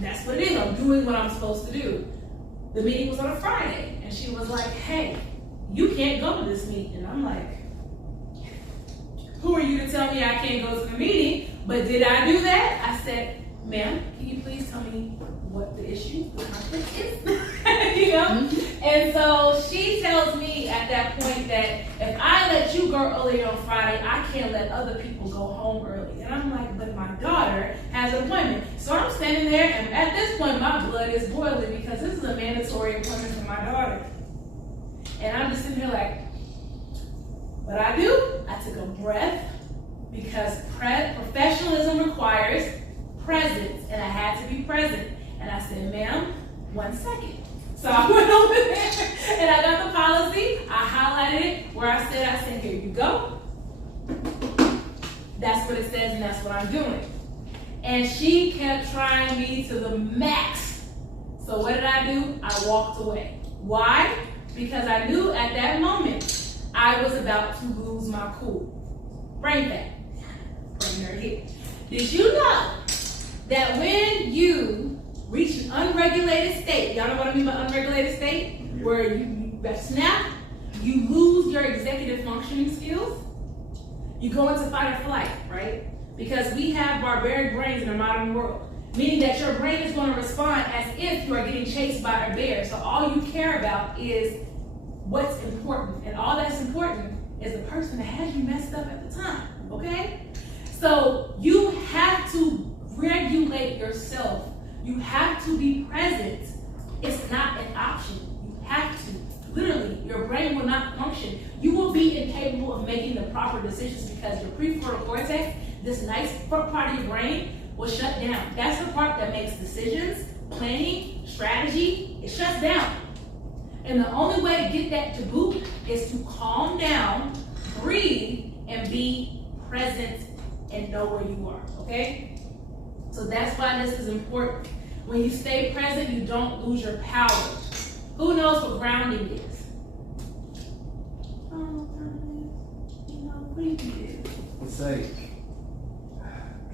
that's what it is. I'm doing what I'm supposed to do. The meeting was on a Friday, and she was like, hey, you can't go to this meeting. And I'm like, who are you to tell me I can't go to the meeting? But did I do that? I said, ma'am, can you please tell me what the issue, the conflict is? You know? And so she tells me at that point that if I let you go early on Friday, I can't let other people go home early. And I'm like, but my daughter has an appointment. So I'm standing there, and at this point, my blood is boiling because this is a mandatory appointment for my daughter. And I'm just sitting here like, what I do? I took a breath because professionalism requires presence, and I had to be present. And I said, ma'am, 1 second. So I went over there and I got the policy. I highlighted it where I said, here you go. That's what it says, and that's what I'm doing. And she kept trying me to the max. So what did I do? I walked away. Why? Because I knew at that moment I was about to lose my cool. Brain fact. Bring her here. Did you know that when you reach an unregulated state, y'all know what I mean by unregulated state? Where you snap, you lose your executive functioning skills. You go into fight or flight, right? Because we have barbaric brains in the modern world, meaning that your brain is going to respond as if you are getting chased by a bear. So all you care about is what's important. And all that's important is the person that has you messed up at the time, okay? So you have to regulate yourself. You have to be present. It's not an option. You have to. Literally, your brain will not function. You will be incapable of making the proper decisions because your prefrontal cortex, this nice part of your brain, will shut down. That's the part that makes decisions, planning, strategy. It shuts down. And the only way to get that to boot is to calm down, breathe, and be present and know where you are, okay? So that's why this is important. When you stay present, you don't lose your power. Who knows what grounding is? What do you think it is? It's like,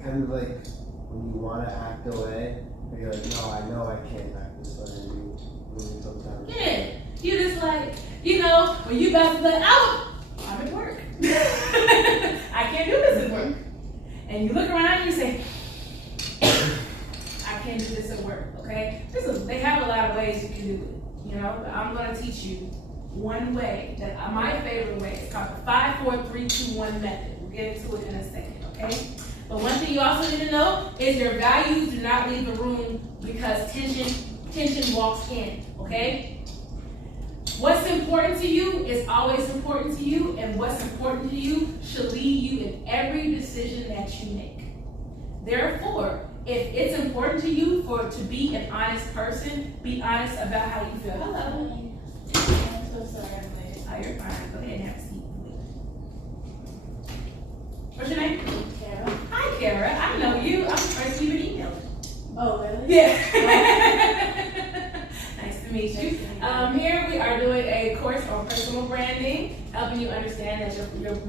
kind of like when you want to act away, but you're like, no, I know I can't act this way, and you really sometimes. Yeah, you just like, when you about to let out, I'm at work. I can't do this at work. And you look around and you say, I can't do this at work, okay? They have a lot of ways you can do it, but I'm going to teach you one way, my favorite way. It's called the 5, 4, 3, 2, 1 method. We'll get into it in a second, okay? But one thing you also need to know is your values do not leave the room because tension walks in, okay? What's important to you is always important to you, and what's important to you should lead you in every decision that you make. Therefore, if it's important to you to be an honest person, be honest about how you feel. Hello. I'm so sorry I'm late. Oh, you're fine. Go ahead and have a seat. What's your name? Kara. Hi, Kara. I know you. I'm the person you've been emailing. Oh, really? Yeah. Nice to meet you. Here we are doing a course on personal branding, helping you understand that you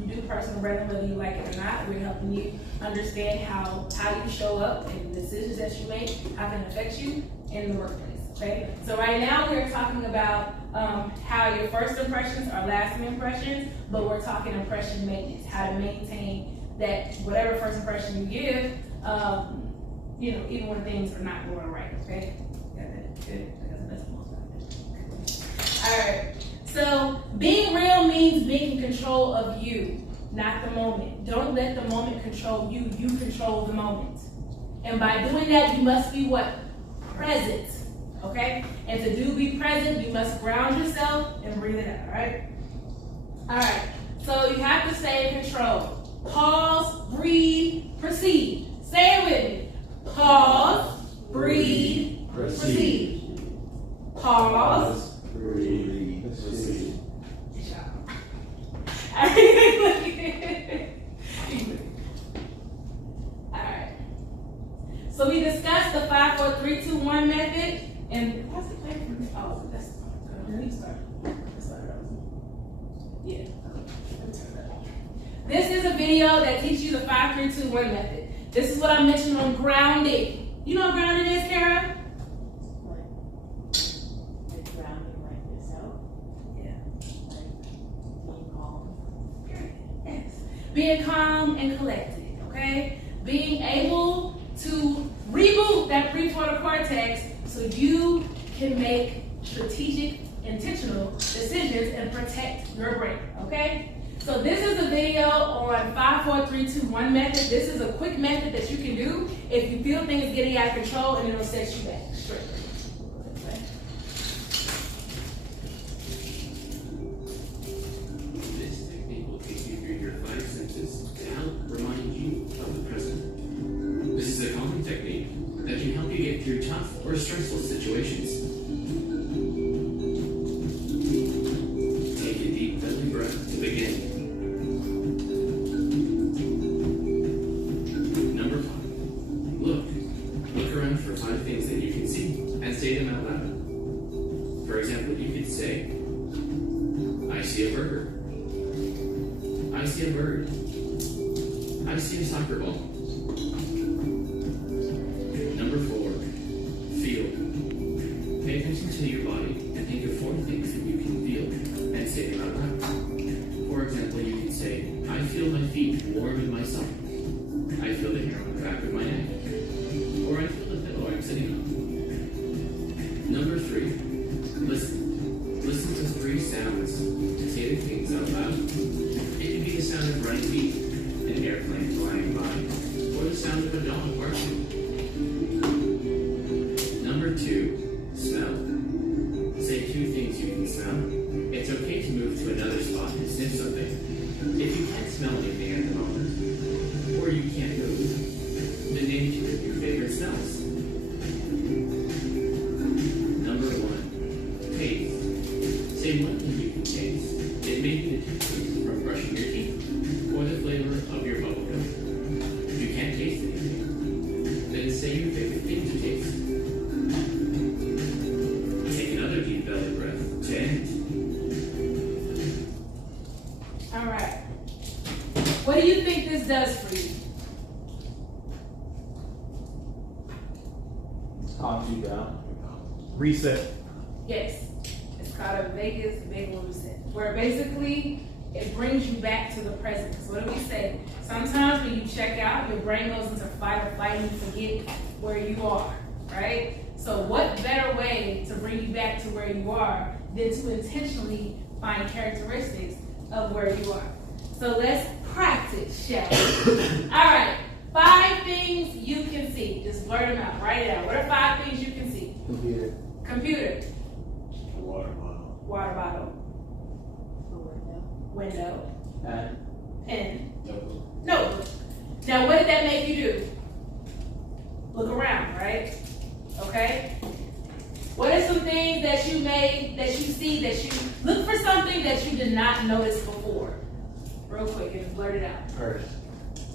do personal branding whether you like it or not. We're helping you understand how you show up and the decisions that you make, how can affect you in the workplace. Okay? So right now we're talking about how your first impressions are lasting impressions, but we're talking impression maintenance, how to maintain that whatever first impression you give, even when things are not going right. Okay? Good. All right. So being real means being in control of you, not the moment. Don't let the moment control you. You control the moment. And by doing that, you must be what? Present. Okay? And to be present, you must ground yourself and breathe it out. All right? All right. So you have to stay in control. Pause, breathe, proceed. Say it with me. Pause, breathe, proceed. Pause, breathe, proceed. Good job. Alright. So we discussed the 5, 4, 3, 2, 1 method. And what's it playing for me? Oh, that's let me start. Yeah. This is a video that teaches you the 5, 3, 2, 1 method. This is what I mentioned on grounding. You know what grounding is, Carr? Like grounding like yourself. Yeah. Like being calm. Yes. Being calm and collected, okay? Being able to reboot that prefrontal cortex so you can make strategic, intentional decisions and protect your brain, okay? So this is a video on 5, 4, 3, 2, 1 method. This is a quick method that you can do if you feel things getting out of control, and it'll set you back straight. This technique will take you through your 5 senses to help remind you of the present. This is a calming technique that can help you get through tough or stressful situations. Take a deep belly breath to begin. Number 5. Look around for 5 things that you can see and say them out loud. For example, you could say, I see a burger. I see a bird. I see a soccer ball. Number 4, feel. Pay attention to your body and think of 4 things that you can feel and say them out loud. sounds to say the things out loud. It could be the sound of running feet, an airplane flying by, or the sound of a dog barking. Number 2, smell. Say 2 things you can smell. It's okay to move to another spot and sniff something. If you can't smell anything at the moment, or you can't move, then name 2 of your favorite smells. Number 1, taste. Say 1 thing you can taste. It may be the toothpaste from brushing your teeth, or the flavor of your bubble gum. If you can't taste anything, then say your favorite thing to taste. Take another deep belly breath to end. All right. What do you think this does for you? Calms you down. Reset. Yes. It's called a Vegas vagal reset, where basically it brings you back to the present. So what do we say? Sometimes when you check out, your brain goes into fight or flight and you forget where you are, right? So what better way to bring you back to where you are than to intentionally find characteristics of where you are? So let's practice, shall we? All right, 5 things you can see. Just blurt them out, write it out. What are 5 things you can see? Computer. Computer, Water bottle. water bottle, A window. window, And pen, Notebook. notebook. Now what did that make you do? Look around, right? Okay? What are some things that you made, that you see, that you look for something that you did not notice before? Real quick, and just blurt it out. Purse.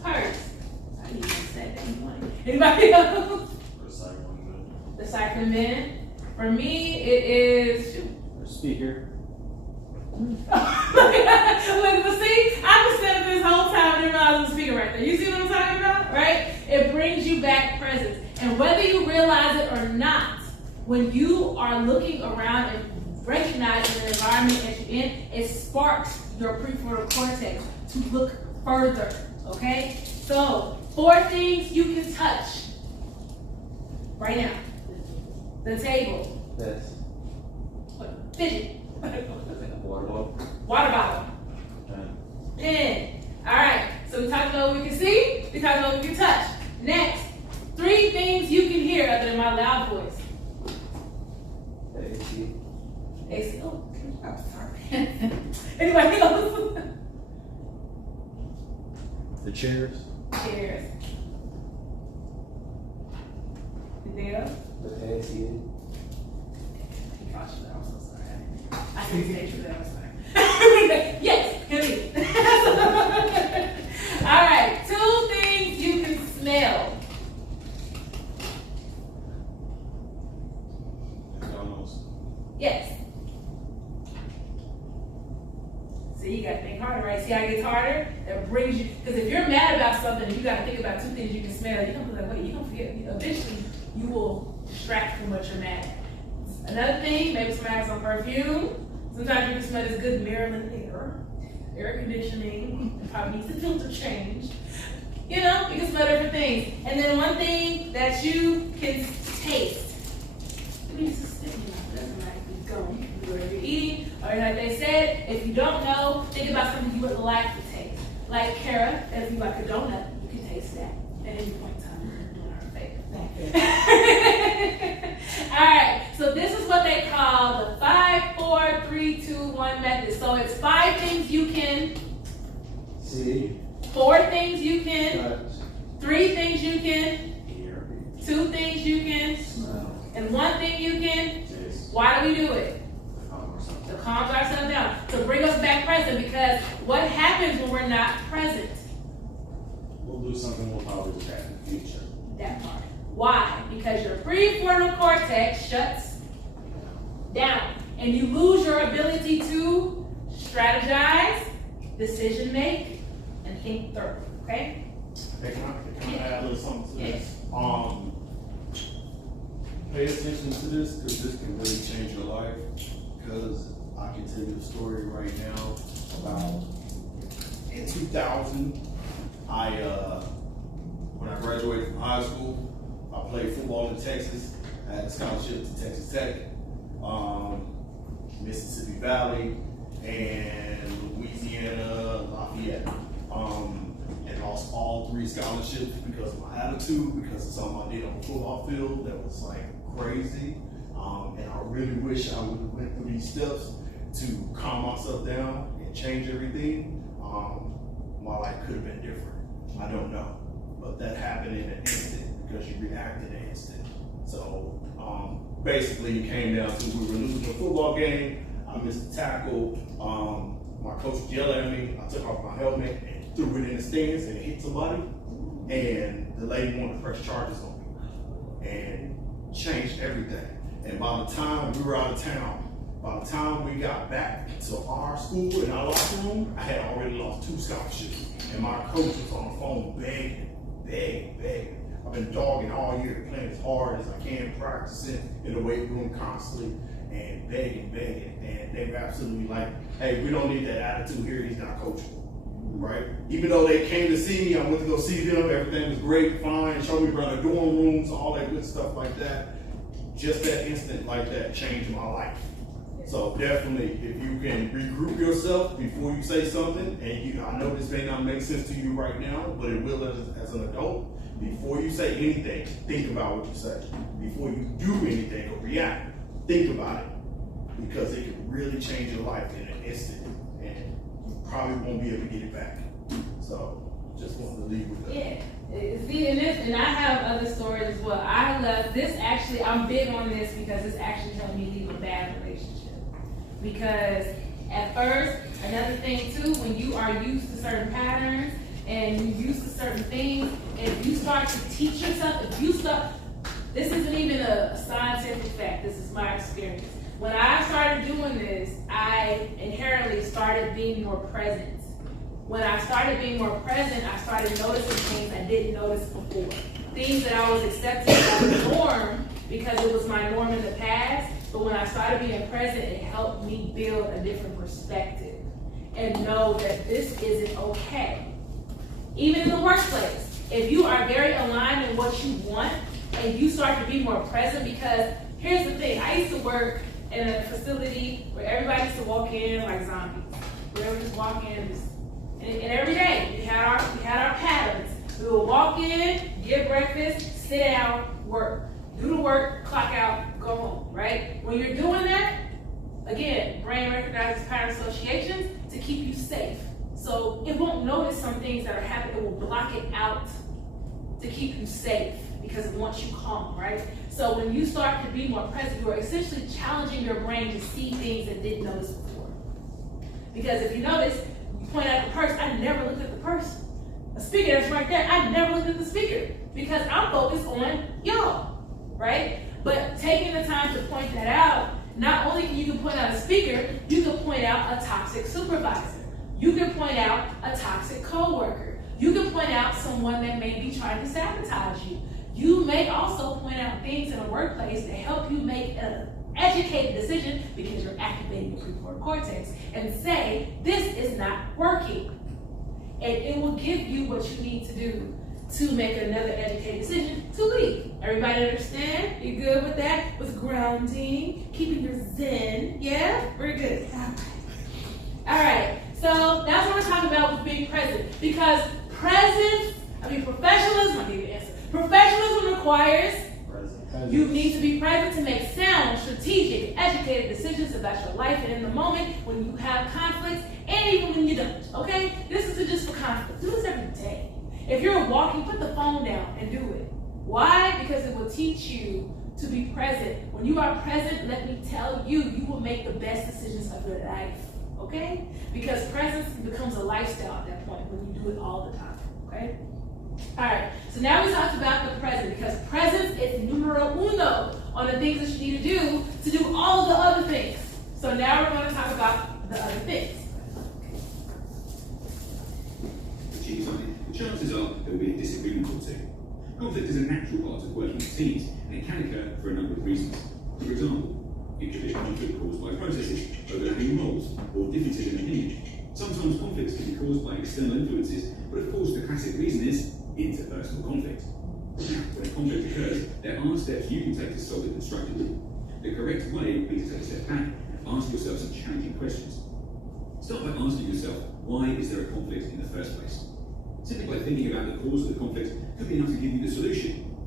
Purse. I didn't even say that anyway. Anybody else? Recycling bin. The recycling bin. For me, it is. Shoot. speaker. Look, see, I was saying this whole time and didn't realize it was a speaker right there. You see what I'm talking about, right? It brings you back presence. And whether you realize it or not, when you are looking around and recognizing the environment that you're in, it sparks your prefrontal cortex to look further, okay? So, 4 things you can touch right now. The table. This. What? Fidget. Water bottle. Water bottle. Pen. All right. So we talked about what we can see. We talked about what we can touch. Next, 3 things you can hear other than my loud voice. The AC. AC. Oh, I'm sorry. Anybody else? The chairs. Chairs. Anything else? The fan seated. Gosh, I'm so sorry. I can say that. I'm sorry. Yes, Henry. All right. 2 things you can smell. McDonald's. Yes. See, you gotta think harder, right? See how it gets harder? That brings you, because if you're mad about something, you gotta think about 2 things you can smell. You're gonna be like, wait, you're gonna forget. Eventually, you will distract from what you're mad at. Another thing, maybe somebody has some perfume. Sometimes you can smell this good Maryland air conditioning. It probably needs a filter change. You know, you can smell different things. And then one thing that you can taste. It means to stick in your mouth. It doesn't matter if you go. You can do whatever you're eating. Or like they said, if you don't know, think about something you would like to taste. Like Carr, if you like a donut, you can taste that at any point in time. We're doing our favor. All right, so this is what they call the 5, 4, 3, 2, 1 method. So it's 5 things you can See. 4 things you can, Touch. 3 things you can, Here. 2 things you can, Smell. and 1 thing you can. Taste. Why do we do it? To calm ourselves down, to bring us back present, because what happens when we're not present? We'll do something we'll probably look at in the future. That part. Why? Because your prefrontal cortex shuts down and you lose your ability to strategize, decision make, and think through. Okay? Hey, can I add a little something to Yes. this? Pay attention to this, because this can really change your life. Because I can tell you a story right now about in 2000, when I graduated from high school, I played football in Texas. I had a scholarship to Texas Tech, Mississippi Valley, and Louisiana, Lafayette. And lost all 3 scholarships because of my attitude, because of something I did on the football field that was like crazy. And I really wish I would have went through these steps to calm myself down and change everything. My life could have been different. I don't know. But that happened in an instant because you reacted in an instant. So basically it came down to we were losing the football game. I missed the tackle. My coach yelled at me. I took off my helmet and threw it in the stands and it hit somebody. And the lady wanted to press charges on me and changed everything. And by the time we were out of town, by the time we got back to our school in our locker room, I had already lost 2 scholarships. And my coach was on the phone begging. I've been dogging all year, playing as hard as I can, practicing in the weight room constantly, and begging. And they were absolutely like, hey, we don't need that attitude here, he's not coachable, right? Even though they came to see me, I went to go see them, everything was great, fine, showed me around the dorm rooms, all that good stuff like that. Just that instant like that changed my life. So definitely, if you can regroup yourself before you say something, and I know this may not make sense to you right now, but it will as an adult. Before you say anything, think about what you say. Before you do anything or react, think about it, because it can really change your life in an instant, and you probably won't be able to get it back. So just wanted to leave with that. Yeah. See, and I have other stories as well. I love this actually, I'm big on this because this actually helped me leave a bad relationship. Because at first, another thing too, when you are used to certain patterns and you're used to certain things, if you start to teach yourself, this isn't even a scientific fact, this is my experience. When I started doing this, I inherently started being more present. When I started being more present, I started noticing things I didn't notice before. Things that I was accepting as a norm because it was my norm in the past. But when I started being present, it helped me build a different perspective and know that this isn't okay. Even in the workplace, if you are very aligned in what you want and you start to be more present, because here's the thing, I used to work in a facility where everybody used to walk in like zombies. Where we just walk in, and every day we had our patterns. We would walk in, get breakfast, sit down, work. Do the work, clock out, go home, right? When you're doing that, again, brain recognizes pattern associations to keep you safe. So it won't notice some things that are happening, it will block it out to keep you safe because it wants you calm, right? So when you start to be more present, you are essentially challenging your brain to see things it didn't notice before. Because if you notice, you point out the purse, I never looked at the purse. A speaker that's right there, I never looked at the speaker because I'm focused on y'all. Right? But taking the time to point that out, not only can you point out a speaker, you can point out a toxic supervisor. You can point out a toxic coworker. You can point out someone that may be trying to sabotage you. You may also point out things in a workplace that help you make an educated decision because you're activating your prefrontal cortex and say, this is not working. And it will give you what you need to do to make another educated decision to leave. Everybody understand? You good with that? With grounding, keeping your zen, yeah? Very good. All right, so that's what we're talking about with being present. Because professionalism, I'll give you the answer. Professionalism requires you need to be present to make sound, strategic, educated decisions about your life and in the moment when you have conflicts and even when you don't, okay? This isn't just for conflict. Do this every day. If you're walking, put the phone down and do it. Why? Because it will teach you to be present. When you are present, let me tell you, you will make the best decisions of your life, okay? Because presence becomes a lifestyle at that point when you do it all the time, okay? All right, so now we talked about the present because presence is numero uno on the things that you need to do all the other things. So now we're going to talk about the other things. Achieve something, the chances are there will be a disagreement or two. Conflict is a natural part of working with teams, and it can occur for a number of reasons. For example, it could be conflict caused by processes, overlapping roles, or differences in opinion. Sometimes conflicts can be caused by external influences, but of course the classic reason is interpersonal conflict. Now, when a conflict occurs, there are steps you can take to solve it constructively. The correct way would be to take a step back and ask yourself some challenging questions. Start by asking yourself, why is there a conflict in the first place? Simply by thinking about the cause of the conflict could be enough to give you the solution.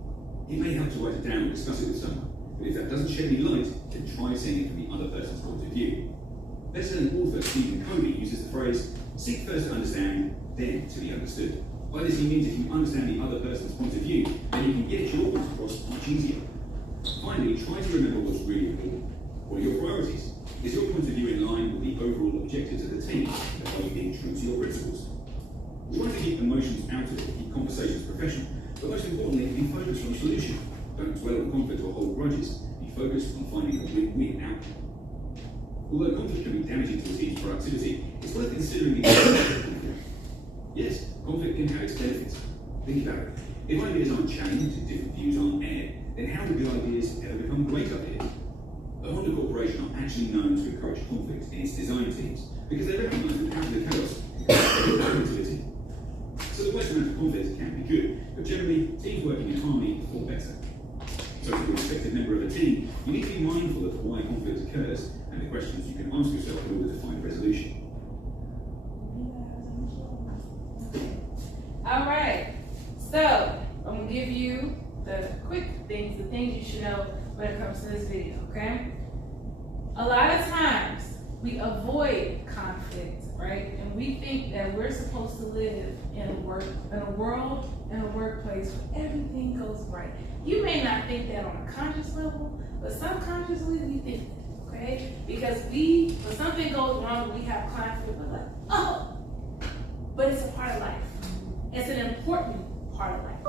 It may help to write it down or discuss it with someone, but if that doesn't shed any light, then try seeing it from the other person's point of view. Best-selling author Stephen Covey uses the phrase, seek first to understand, then to be understood. By this he means if you understand the other person's point of view, then you can get your point across much easier. Finally, try to remember what's really important. What are your priorities? Is your point of view in line with the overall objectives of the team, and are you being true to your principles? Try to keep emotions out of it, keep conversations professional, but most importantly, be focused on a solution. Don't dwell on conflict or hold grudges. Be focused on finding a win-win outcome. Although conflict can be damaging to a team's productivity, it's worth considering the benefits of conflict. Yes, conflict can have its benefits. Think about it. If ideas aren't challenged and different views aren't aired, then how do good ideas ever become great ideas? The Honda Corporation are actually known to encourage conflict in its design teams because they recognise that out of the chaos can creativity. So the worst amount of conflict can be good, but generally, teams working in harmony perform better. So as a respective member of a team, you need to be mindful of why conflict occurs and the questions you can ask yourself in order to find resolution. All right, so I'm gonna give you the quick things, the things you should know when it comes to this video, okay? A lot of times we avoid conflict, right? And we think that we're supposed to live in a world, in a workplace where everything goes right. You may not think that on a conscious level, but subconsciously we think that, okay? Because when something goes wrong, we have conflict, we're like, oh, but it's a part of life. It's an important part of life.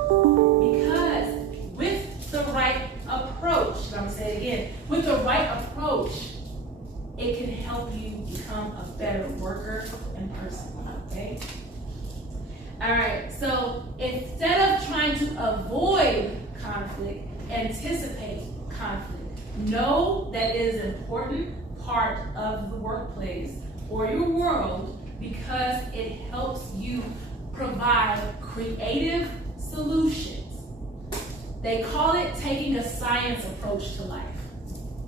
Because with the right approach, I'm gonna say it again, with the right approach, it can help you become a better worker and person, okay? All right, so instead of trying to avoid conflict, anticipate conflict. Know that it is an important part of the workplace or your world because it helps you provide creative solutions. They call it taking a science approach to life,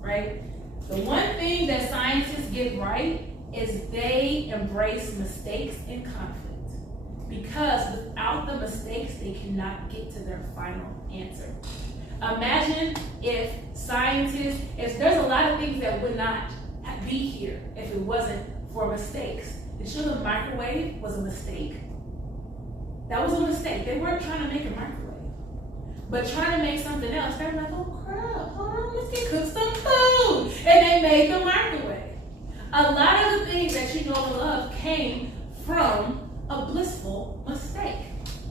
right? The one thing that scientists get right is they embrace mistakes and conflict. Because without the mistakes, they cannot get to their final answer. Imagine if there's a lot of things that would not be here if it wasn't for mistakes. Did you know the microwave was a mistake? That was a mistake. They weren't trying to make a microwave, but trying to make something else. They were like, oh crap, hold on, let's get cook some food. And they made the microwave. A lot of the things that you know and love came from a blissful mistake.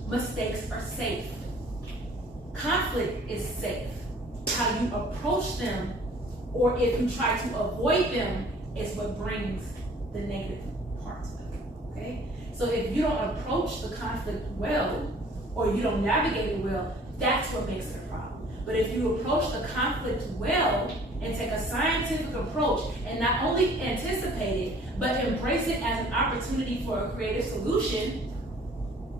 Mistakes are safe. Conflict is safe. How you approach them, or if you try to avoid them, is what brings the negative parts of it, okay? So if you don't approach the conflict well, or you don't navigate it well, that's what makes it a problem. But if you approach the conflict well and take a scientific approach and not only anticipate it, but embrace it as an opportunity for a creative solution,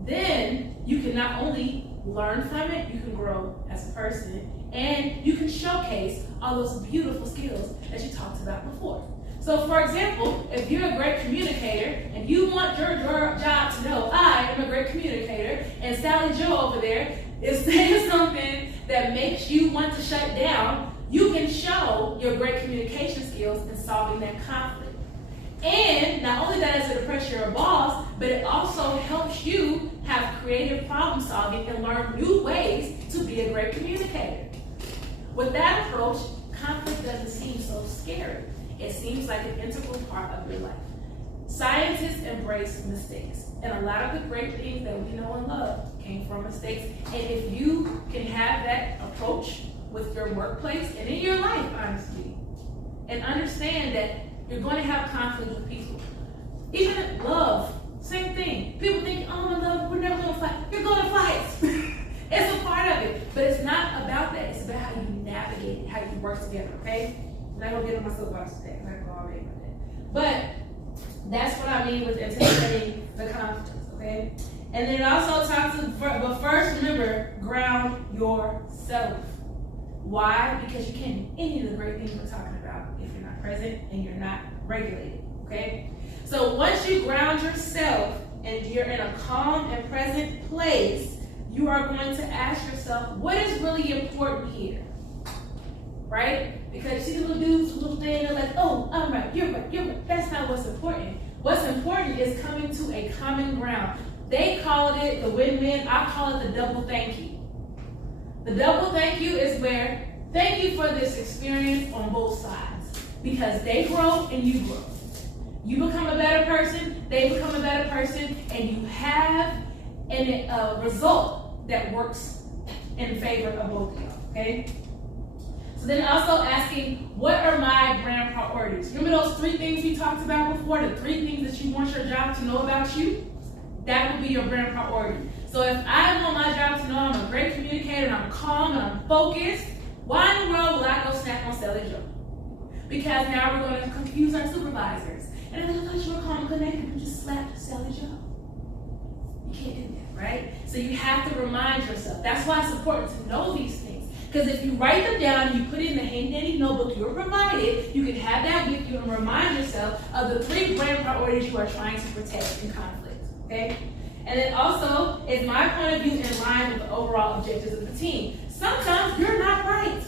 then you can not only learn from it, you can grow as a person, and you can showcase all those beautiful skills that you talked about before. So for example, if you're a great communicator and you want your job to know, I am a great communicator, and Sally Joe over there is saying something that makes you want to shut down, you can show your great communication skills in solving that conflict. And not only that does it impress your boss, but it also helps you have creative problem solving and learn new ways to be a great communicator. With that approach, conflict doesn't seem so scary. It seems like an integral part of your life. Scientists embrace mistakes, and a lot of the great things that we know and love came from mistakes. And if you can have that approach with your workplace and in your life, honestly, and understand that you're going to have conflict with people. Even in love, same thing. People think, oh, in love, we're never going to fight. You're going to fight. It's a part of it, but it's not about that. It's about how you navigate it, how you work together, okay? I'm not going to get on my soapbox today. I'm not going to go all day with that. But that's what I mean with anticipating the conflicts, okay? And then it also talks but first remember, ground yourself. Why? Because you can't do any of the great things we're talking about if you're not present and you're not regulated. okay? So once you ground yourself and you're in a calm and present place, you are going to ask yourself, what is really important here? Right? Because you see the little dudes, little thing, they're like, oh, I'm right, you're right, you're right. That's not what's important. What's important is coming to a common ground. They call it the win-win, I call it the double thank you. The double thank you is where, thank you for this experience on both sides. Because they grow and you grow. You become a better person, they become a better person, and you have a result that works in favor of both of y'all, okay? So then also asking, what are my brand priorities? Remember those 3 things we talked about before, the 3 things that you want your job to know about you? That would be your brand priority. So if I want my job to know I'm a great communicator, and I'm calm, and I'm focused, why in the world will I go snack on Sally Joe? Because now we're going to confuse our supervisors. And I thought you were calm and connected, you just slapped Sally Joe. You can't do that, right? So you have to remind yourself. That's why it's important to know these things. Because if you write them down and you put it in the handy notebook you're provided, you can have that with you and remind yourself of the 3 brand priorities you are trying to protect in conflict, okay? And then also, is my point of view in line with the overall objectives of the team? Sometimes you're not right,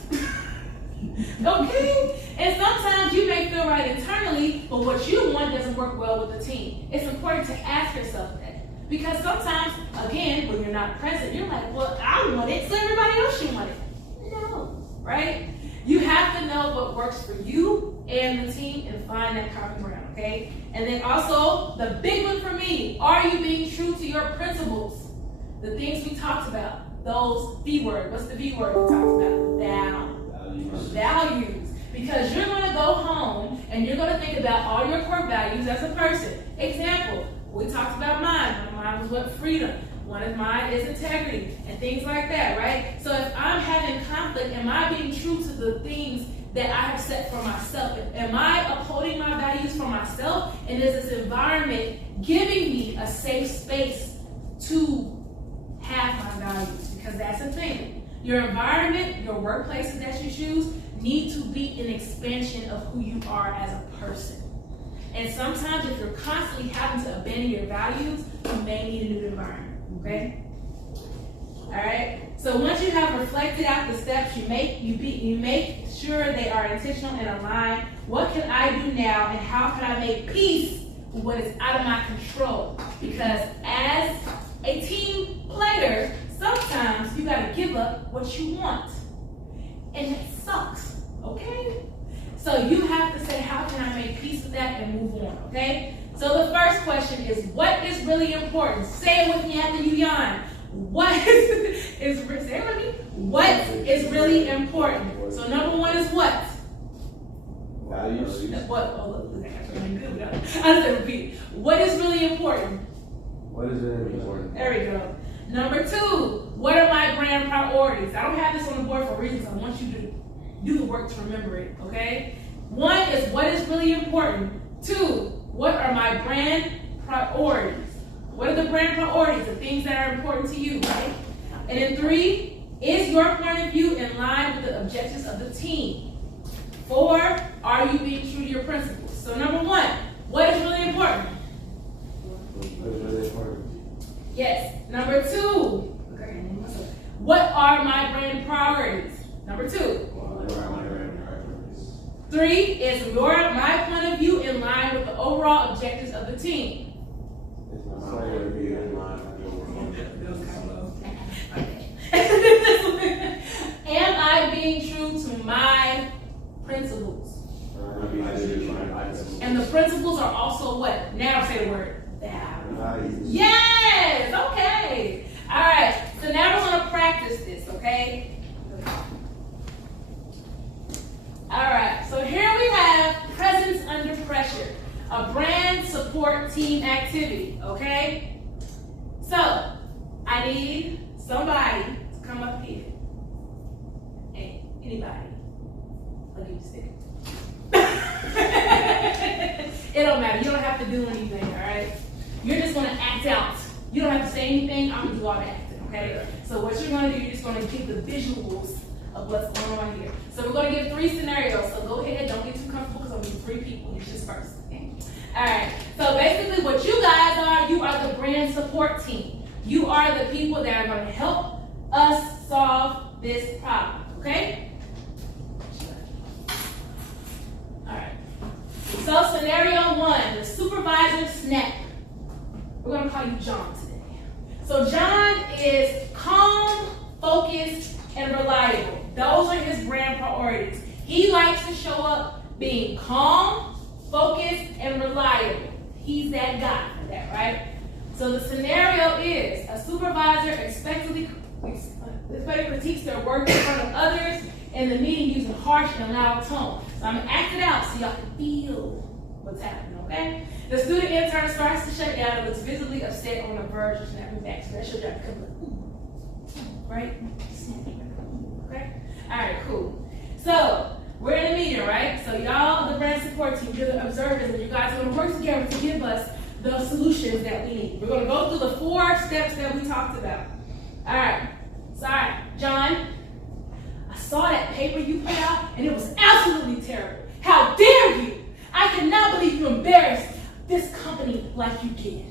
okay? And sometimes you may feel right internally, but what you want doesn't work well with the team. It's important to ask yourself that. Because sometimes, again, when you're not present, you're like, well, I want it, so everybody else should want it. No, right? You have to know what works for you and the team and find that common ground, okay? And then also, the big one for me, are you being true to your principles? The things we talked about, those V word. What's the V word we talked about? Values. Because you're going to go home and you're going to think about all your core values as a person. Example, we talked about mine. One of mine was what? Freedom. One of mine is integrity and things like that, right? So if I'm having conflict, am I being true to the things that I have set for myself? Am I upholding my values for myself? And is this environment giving me a safe space to have my values? Because that's the thing. Your environment, your workplaces that you choose need to be an expansion of who you are as a person. And sometimes if you're constantly having to abandon your values, you may need a new environment. Okay? All right? So once you have reflected out the steps you make, you make sure they are intentional and aligned. What can I do now, and how can I make peace with what is out of my control? Because as a team player, sometimes you got to give up what you want. And it sucks, okay? So you have to say, how can I make peace with that and move on, okay? So the first question is, what is really important? Say it with me after you yawn. What is say it with me? What is really important? So number 1 is what? Values. What? Oh, look, that's really good. I'll say repeat. What is really important? What is really important? There we go. Number 2, what are my brand priorities? I don't have this on the board for reasons. I want you to do the work to remember it, okay? 1 is what is really important. 2, what are my brand priorities? What are the brand priorities? The things that are important to you, right? And then 3, is your point of view in line with the objectives of the team? 4, are you being true to your principles? So number 1, what is really important? What is really important? Yes. Number 2, what are my brand priorities? Number 2. 3 is my point of view in line with the overall objectives of the team. Am I being true to my principles? And the principles are also what? Now say the word. Values. Yes! Okay. All right. So now we're going to practice this, okay? All right. So here we have presence under pressure, a brand support team activity, okay? So I need somebody to come up here. Hey, anybody. I'll give you a stick. It don't matter. You don't have to do anything, all right? You're just going to act out. You don't have to say anything. I'm going to do all the acting, okay? So what you're going to do, you're just going to give the visuals of what's going on here. So we're going to give 3 scenarios. So go ahead. Don't get too comfortable because I'm going to give 3 people. It's just first, okay? brand support team. You are the people that are going to help us solve this problem, okay? All right. So scenario 1, the supervisor snap. We're going to call you John today. So John is calm, focused, and reliable. Those are his brand priorities. He likes to show up being calm, focused, and reliable. He's that guy for that, right? So the scenario is a supervisor expectedly critiques their work in front of others in the meeting using harsh and loud tone. So I'm gonna act it out so y'all can feel what's happening, okay? The student intern starts to shut down and looks visibly upset on the verge of snapping back. So that should have come like, right? Okay? All right, cool. So we're in a meeting, right? So y'all, the brand support team, you're the observers, and you guys are gonna work together to give us the solutions that we need. We're gonna go through the 4 steps that we talked about. All right. Sorry, John. I saw that paper you put out, and it was absolutely terrible. How dare you! I cannot believe you embarrassed this company like you did.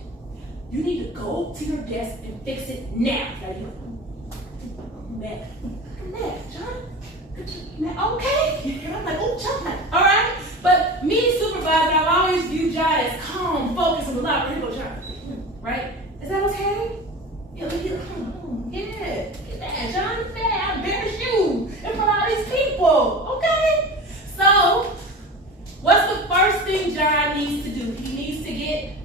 You need to go to your desk and fix it now. I'm mad, John. Okay. And I'm like, oh, John. All right. But me, supervisor, I've always viewed John as calm, focused, and reliable. Here you go, John. Right? Is that okay? Yeah, get that, John. Get that. I embarrassed you in front of all these people. Okay? So, what's the first thing John needs to do? He needs to get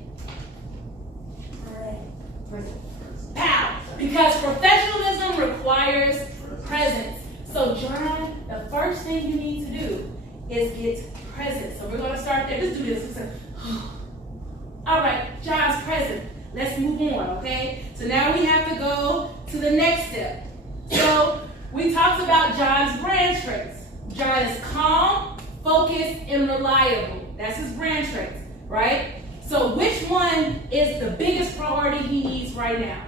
pow. Because professionalism requires presence. So, John, the first thing you need to do is get present. So we're going to start there. Let's do this. All right, John's present. Let's move on, okay? So now we have to go to the next step. So we talked about John's brand traits. John is calm, focused, and reliable. That's his brand traits, right? So which one is the biggest priority he needs right now?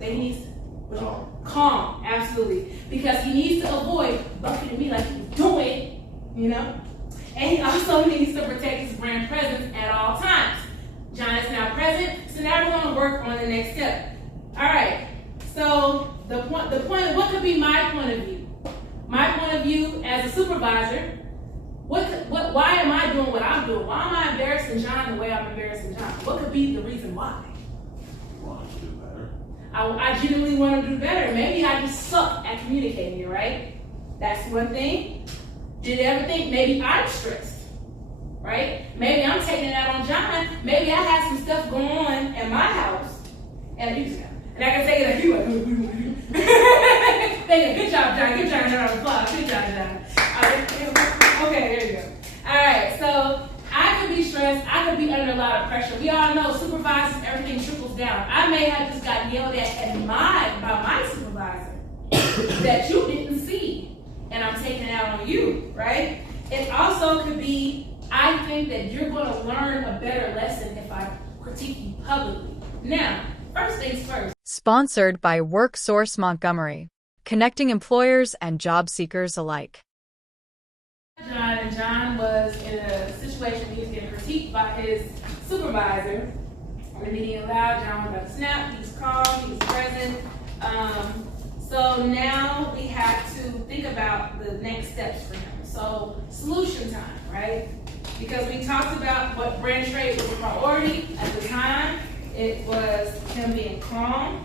That he needs calm, absolutely. Because he needs to avoid bucking me like he's doing, you know? And he also needs to protect his brand presence at all times. John is now present, so now we're going to work on the next step. All right, so the point, what could be my point of view? My point of view as a supervisor, why am I doing what I'm doing? Why am I embarrassing John the way I'm embarrassing John? What could be the reason why? You want to do better. I genuinely want to do better. Maybe I just suck at communicating, right? That's one thing. Did you ever think maybe I'm stressed? Right? Maybe I'm taking it out on John. Maybe I have some stuff going on at my house. And I can say it like you. Thank you. Good job, John. Good job, John. Applause. Good job, John. Okay, there you go. All right, so I could be stressed. I could be under a lot of pressure. We all know supervisors, everything trickles down. I may have just got yelled at by my supervisor that you didn't see. And I'm taking it out on you, right? It also could be, I think that you're going to learn a better lesson if I critique you publicly. Now, first things first. Sponsored by WorkSource Montgomery, connecting employers and job seekers alike. John was in a situation where he was getting critiqued by his supervisor. The meeting allowed, John was about to snap, he was calm, he was present. So now we have to think about the next steps for him. So solution time, right? Because we talked about what brand trait was a priority at the time. It was him being calm.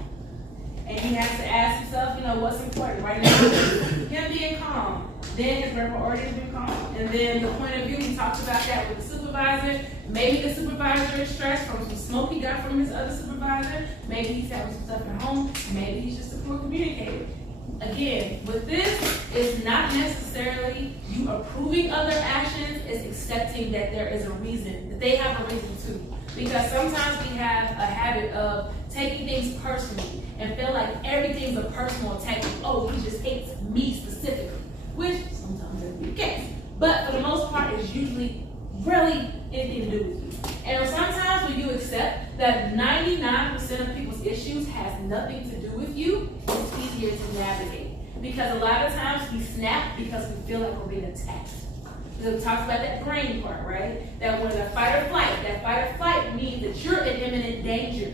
And he has to ask himself, what's important right now? Him being calm. Then his brand priority is being calm. And then the point of view, we talked about that with the supervisor. Maybe the supervisor is stressed from some smoke he got from his other supervisor. Maybe he's having some stuff at home. Maybe he's just a poor communicator. Again, with this, it's not necessarily you approving other actions, it's accepting that there is a reason, that they have a reason too. Because sometimes we have a habit of taking things personally and feel like everything's a personal attack. Oh, he just hates me specifically, which sometimes is the case. But for the most part, it's usually really anything to do with you. And sometimes when you accept that 99% of people's issues has nothing to do with you, it's easier to navigate. Because a lot of times we snap because we feel like we're being attacked. Because we talked about that brain part, right? That when the fight or fight or flight means that you're in imminent danger.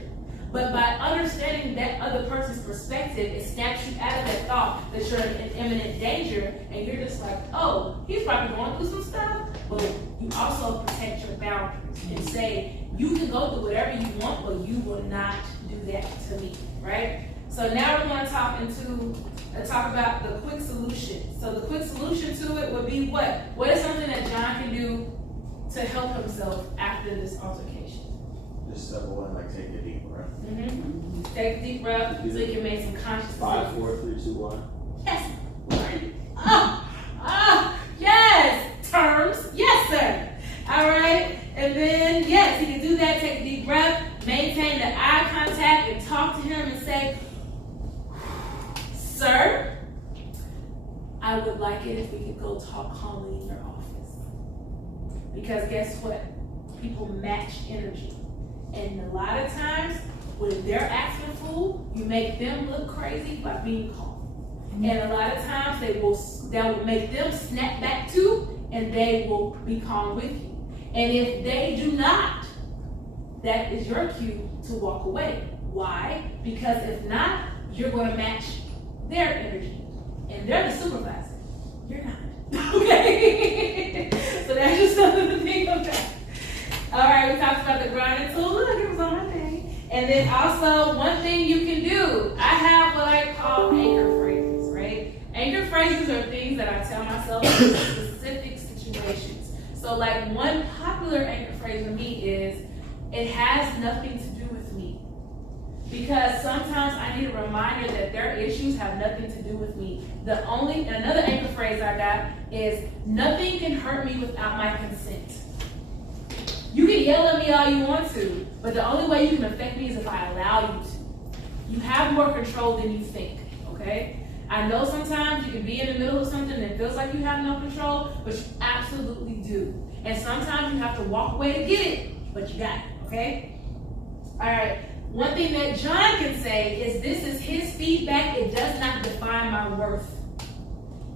But by understanding that other person's perspective, it snaps you out of that thought that you're in imminent danger, and you're just like, oh, he's probably going through some stuff. But you also protect your boundaries and say, you can go through whatever you want, but you will not do that to me, right? So now we're going to talk about the quick solution. So the quick solution to it would be what? What is something that John can do to help himself after this altercation? Just step away and like take a deep breath. Mm-hmm. Take a deep breath so you can make some conscious decisions. 5, 4, 3, 2, 1. Yes. Yes. Terms. Yes, sir. All right. And then, yes, he can do that. Take a deep breath. Maintain the eye contact and talk to him and say, sir, I would like it if we could go talk calmly in your office. Because guess what? People match energy. And a lot of times, when they're acting a fool, you make them look crazy by being calm. And a lot of times, that will make them snap back too, and they will be calm with you. And if they do not, that is your cue to walk away. Why? Because if not, you're going to match their energy. And they're the supervisor. You're not. Okay? So that's just something to think about. All right, we talked about the grinding tool. Look, it was on my thing. And then also, one thing you can do, I have what I call anchor phrases, right? Anchor phrases are things that I tell myself in specific situations. So like one popular anchor phrase for me is, it has nothing to do with me. Because sometimes I need a reminder that their issues have nothing to do with me. Another anchor phrase I got is, nothing can hurt me without my consent. You can yell at me all you want to, but the only way you can affect me is if I allow you to. You have more control than you think, okay? I know sometimes you can be in the middle of something that feels like you have no control, but you absolutely do. And sometimes you have to walk away to get it, but you got it, okay? All right, one thing that John can say is, this is his feedback, it does not define my worth.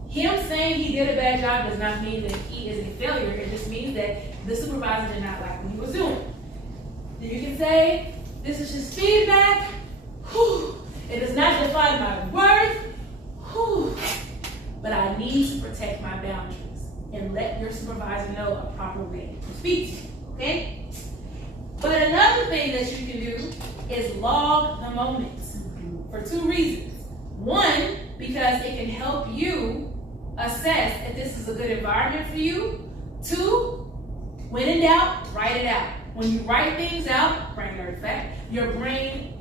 Him saying he did a bad job does not mean that he is a failure. It just means that the supervisor did not like what he was doing. You can say, this is just feedback. Whew. It does not define my worth. Whew. But I need to protect my boundaries and let your supervisor know a proper way to speak to you, okay? But another thing that you can do is log the moments for 2 reasons. One, because it can help you assess if this is a good environment for you. 2, when in doubt, write it out. When you write things out, brain nerd fact, your brain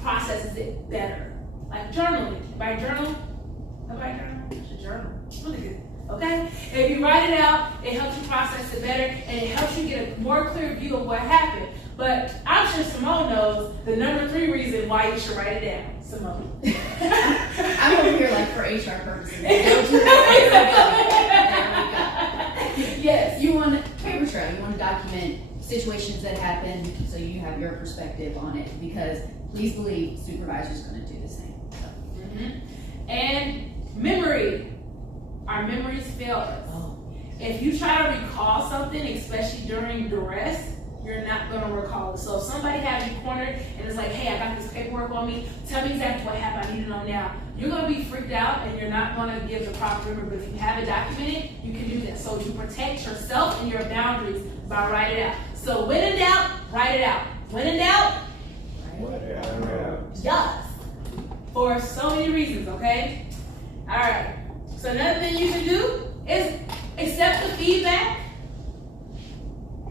processes it better. Like journaling. By journal, nobody journal? You should journal. It's really good. Okay? If you write it out, it helps you process it better, and it helps you get a more clear view of what happened. But I'm sure Simone knows the number 3 reason why you should write it down. Simone. I'm over here like for HR purposes. Yes, you want paper trail. You want to document situations that happen so you have your perspective on it, because please believe supervisor's going to do the same. So. And memory. Our memories fail us. If you try to recall something, especially during duress, you're not going to recall it. So if somebody has you cornered and it's like, hey, I got this paperwork on me, tell me exactly what happened, I need to know now. You're going to be freaked out and you're not going to give the proper memory. But if you have it documented, you can do that. So you protect yourself and your boundaries by writing it out. So when in doubt, write it out. When in doubt, Write it out. yes. For so many reasons, okay? All right. So another thing you can do is accept the feedback,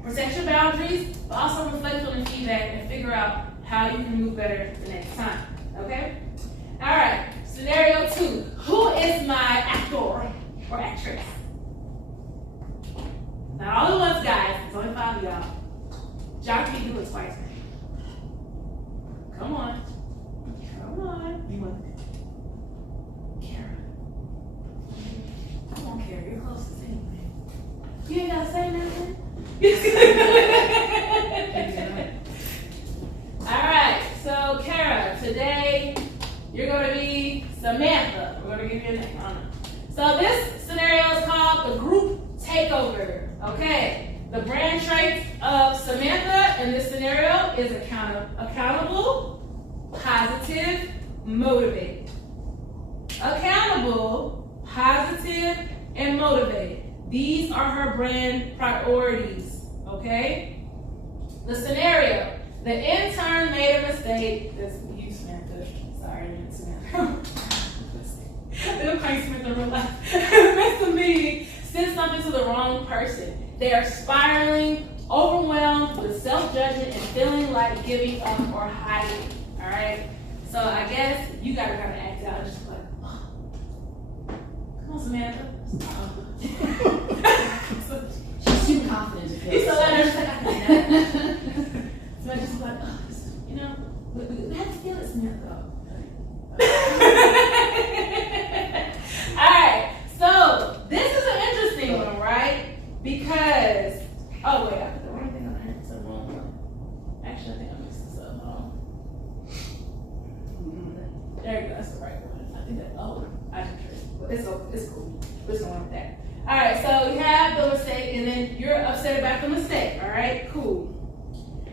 protect your boundaries, but also reflect on the feedback and figure out how you can move better the next time, okay? All right, scenario 2. Who is my actor or actress? Not all at once, guys. It's only 5 of y'all. John can do it twice. Come on. Come on. You want Carr. Come on, Carr. You're closest anyway. You ain't gotta say nothing. All right, so Carr, today you're going to be Samantha. We're going to give you a name. So this scenario is called the group takeover. Okay, the brand traits of Samantha in this scenario is accountable, positive, motivated. Accountable, positive, and motivated. These are her brand priorities, okay? The scenario, the intern made a mistake. That's you, Samantha. Sorry, Samantha. They don't call you Samantha in real life. Missed a meeting, sent something to the wrong person. They are spiraling, overwhelmed with self-judgment and feeling like giving up or hiding, all right? So I guess you gotta kind of act out and just like, oh. Come on, Samantha. She's too confident to feel He's so this way. like, I can do that. So I just like, oh, you know, we have to feel it, Samantha. All right, so this is an interesting one, right? Because, oh wait, I put the wrong thing on here. It's the wrong one. Actually, I think I mixed this up. There you go, that's the right one. I think that, I can trick. But it's cool. We're just going with that. All right, so you have the mistake, and then you're upset about the mistake. All right, cool.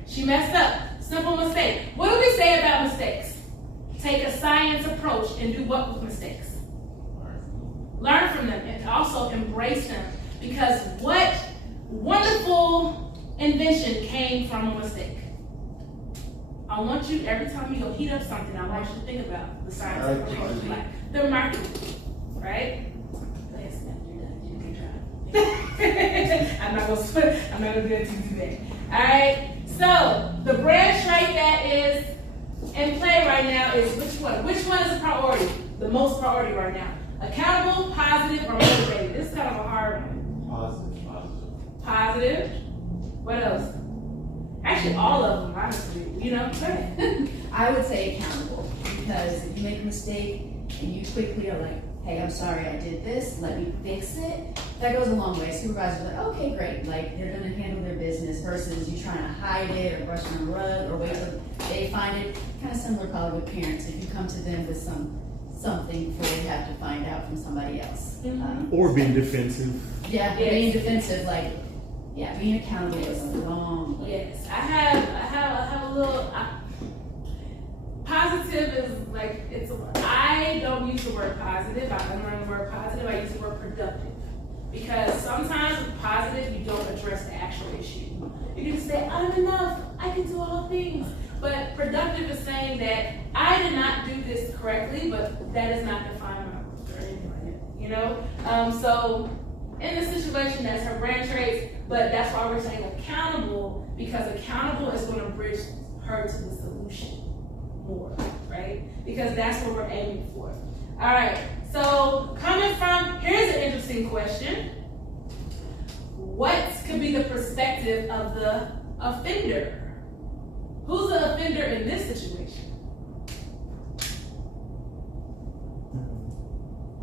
She messed up. Simple mistake. What do we say about mistakes? Take a science approach and do what with mistakes? Learn from them and also embrace them. Because what wonderful invention came from a mistake? I want you, every time you go heat up something, I want you to think about the science approach. Like the marketing, right? I'm not gonna do it to you today. Alright, so the brand trait that is in play right now is which one? Which one is a priority? The most priority right now. Accountable, positive, or motivated? This is kind of a hard one. Positive. What else? Actually, all of them, honestly. You know, go ahead. I would say accountable, because if you make a mistake and you quickly are like, hey, I'm sorry I did this, let me fix it, that goes a long way. Supervisors are like, okay, great. Like, they're going to handle their business versus you trying to hide it or brush it on the rug or wait till they find it. Kind of similar probably with parents. If you come to them with something before you have to find out from somebody else. Or being defensive. Yeah, being defensive, like, yeah, being accountable is a long way. Yes, I have a little... Positive is like, I don't use the word positive. I don't learn the word positive. I use the word productive. Because sometimes with positive, you don't address the actual issue. You can just say, I'm enough. I can do all things. But productive is saying that I did not do this correctly, but that is not define my worth or anything like that. You know? So in this situation, that's her brand traits, but that's why we're saying accountable, because accountable is going to bridge her to the solution more, right? Because that's what we're aiming for. All right, so coming from, here's an interesting question. What could be the perspective of the offender? Who's the offender in this situation?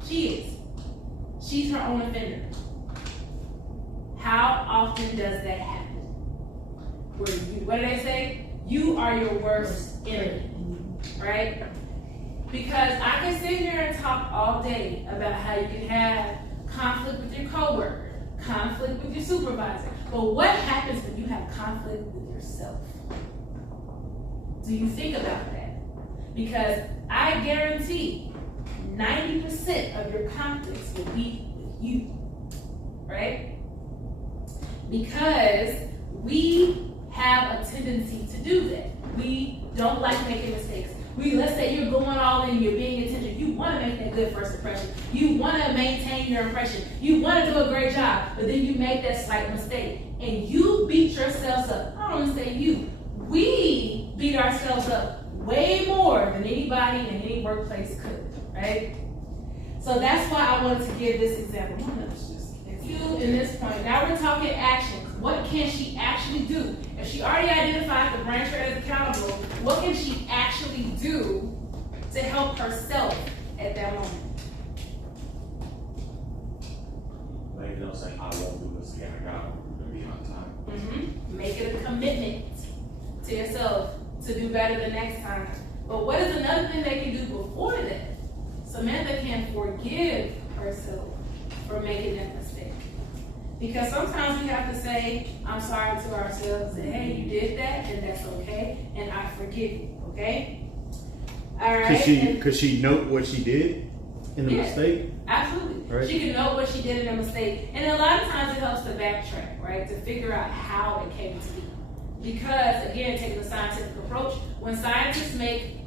She is. She's her own offender. How often does that happen? Where you, what do they say? You are your worst enemy. Right? Because I can sit here and talk all day about how you can have conflict with your coworker, conflict with your supervisor. But what happens when you have conflict with yourself? Do you think about that? Because I guarantee 90% of your conflicts will be with you. Right? Because we have a tendency to do that. We don't like making mistakes. Let's say you're going all in, you're being intentional. You want to make that good first impression. You want to maintain your impression. You want to do a great job, but then you make that slight mistake. And you beat yourselves up. I don't want to say you. We beat ourselves up way more than anybody in any workplace could, right? So that's why I wanted to give this example. You in this point, now we're talking actions. What can she actually do? If she already identified the brand trait as accountable, what can she actually do to help herself at that moment? Maybe don't say, I won't do this again. I gotta be on time. Make it a commitment to yourself to do better the next time. But what is another thing they can do before that? Samantha can forgive herself for making that mistake. Because sometimes we have to say, I'm sorry to ourselves, and hey, you did that, and that's okay, and I forgive you, okay? All right. Could she note what she did in the mistake? Absolutely. Right. She can know what she did in a mistake. And a lot of times it helps to backtrack, right? To figure out how it came to be. Because, again, taking the scientific approach, when scientists make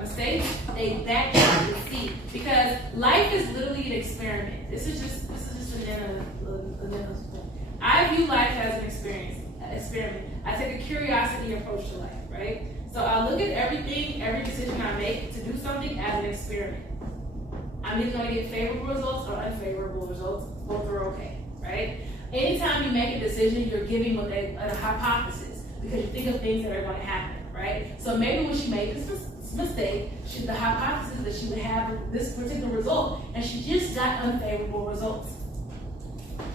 mistakes, they backtrack and see. Because life is literally an experiment. This is just I view life as an experiment. I take a curiosity approach to life, right? So I look at everything, every decision I make to do something as an experiment. I'm either going to get favorable results or unfavorable results. Both are okay, right? Anytime you make a decision, you're giving a hypothesis because you think of things that are going to happen, right? So maybe when she made this mistake, the hypothesis that she would have this particular result, and she just got unfavorable results.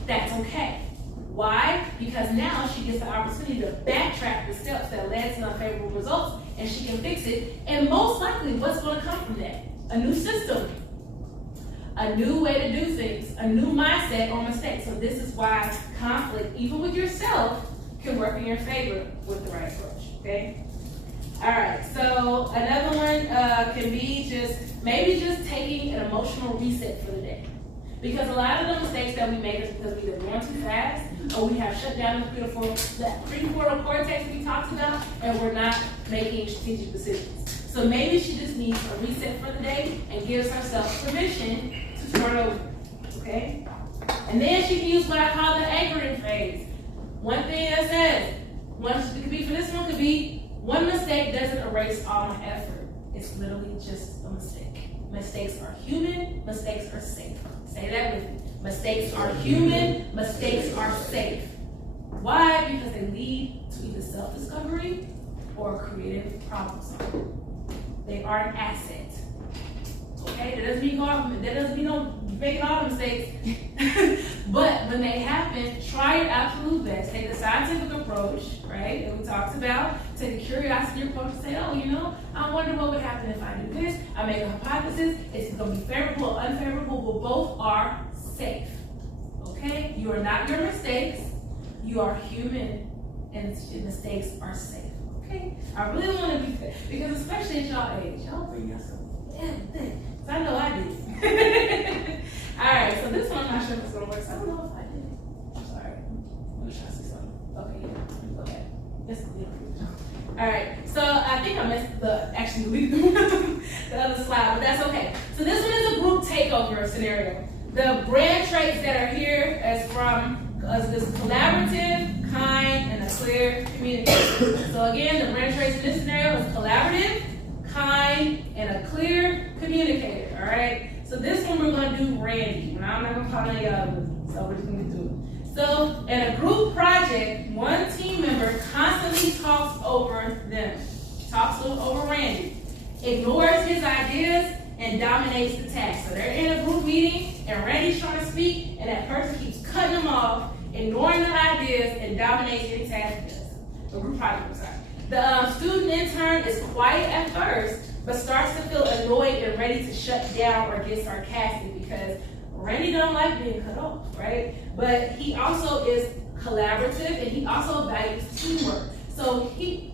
That's okay. Why? Because now she gets the opportunity to backtrack the steps that led to unfavorable results, and she can fix it. And most likely, what's going to come from that? A new system, a new way to do things, a new mindset or mistake. So this is why conflict, even with yourself, can work in your favor with the right approach, okay? All right, so another one can be maybe just taking an emotional reset for the day. Because a lot of the mistakes that we make is because we either going too fast or we have shut down the prefrontal cortex we talked about and we're not making strategic decisions. So maybe she just needs a reset for the day and gives herself permission to start over, okay? And then she can use what I call the anchoring phase. One thing that says, it could be for this one, could be one mistake doesn't erase all my effort. It's literally just a mistake. Mistakes are human, mistakes are safe. Say that with me. Mistakes are human, mistakes are safe. Why? Because they lead to either self-discovery or creative problem solving. They are an asset. Okay? That doesn't mean don't make all the mistakes. But when they happen, try your absolute best. Take the scientific approach, right, that we talked about. Take a curiosity approach and say, I wonder what would happen if I do this. I make a hypothesis. It's going to be favorable or unfavorable, but both are safe. Okay? You are not your mistakes. You are human, and mistakes are safe. Okay? I really want to be fair, because especially at y'all age, y'all bring yourself everything. So I know I did. All right, so this one I'm not sure if it's going to work. So I don't know if I did it. I'm sorry. I'm going to try to see something. Okay, yeah. Okay. It's going to be all right, so I think I missed the other slide, but that's okay. So this one is a group takeover scenario. The brand traits that are here is this collaborative, kind, and a clear communicator. So again, the brand traits in this scenario is collaborative, kind, and a clear communicator, all right? So this one we're going to do Randy. I'm not going to call any other, so we're just going to do it. So in a group project, one team member constantly talks over Randy, ignores his ideas, and dominates the task. So they're in a group meeting, and Randy's trying to speak, and that person keeps cutting him off, ignoring the ideas, and dominates any task he does. The group project, I'm sorry. The student intern is quiet at first, but starts to feel annoyed and ready to shut down or get sarcastic because Randy don't like being cut off, right? But he also is collaborative and he also values teamwork. So dude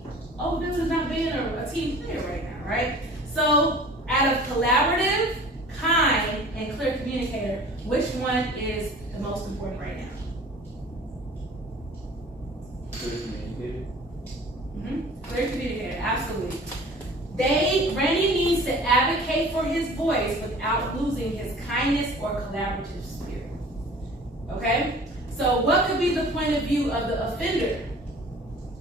is not being a team player right now, right? So out of collaborative, kind, and clear communicator, which one is the most important right now? Clear communicator. Clear communicator, absolutely. Randy needs to advocate for his voice without losing his kindness or collaborative spirit. Okay? So what could be the point of view of the offender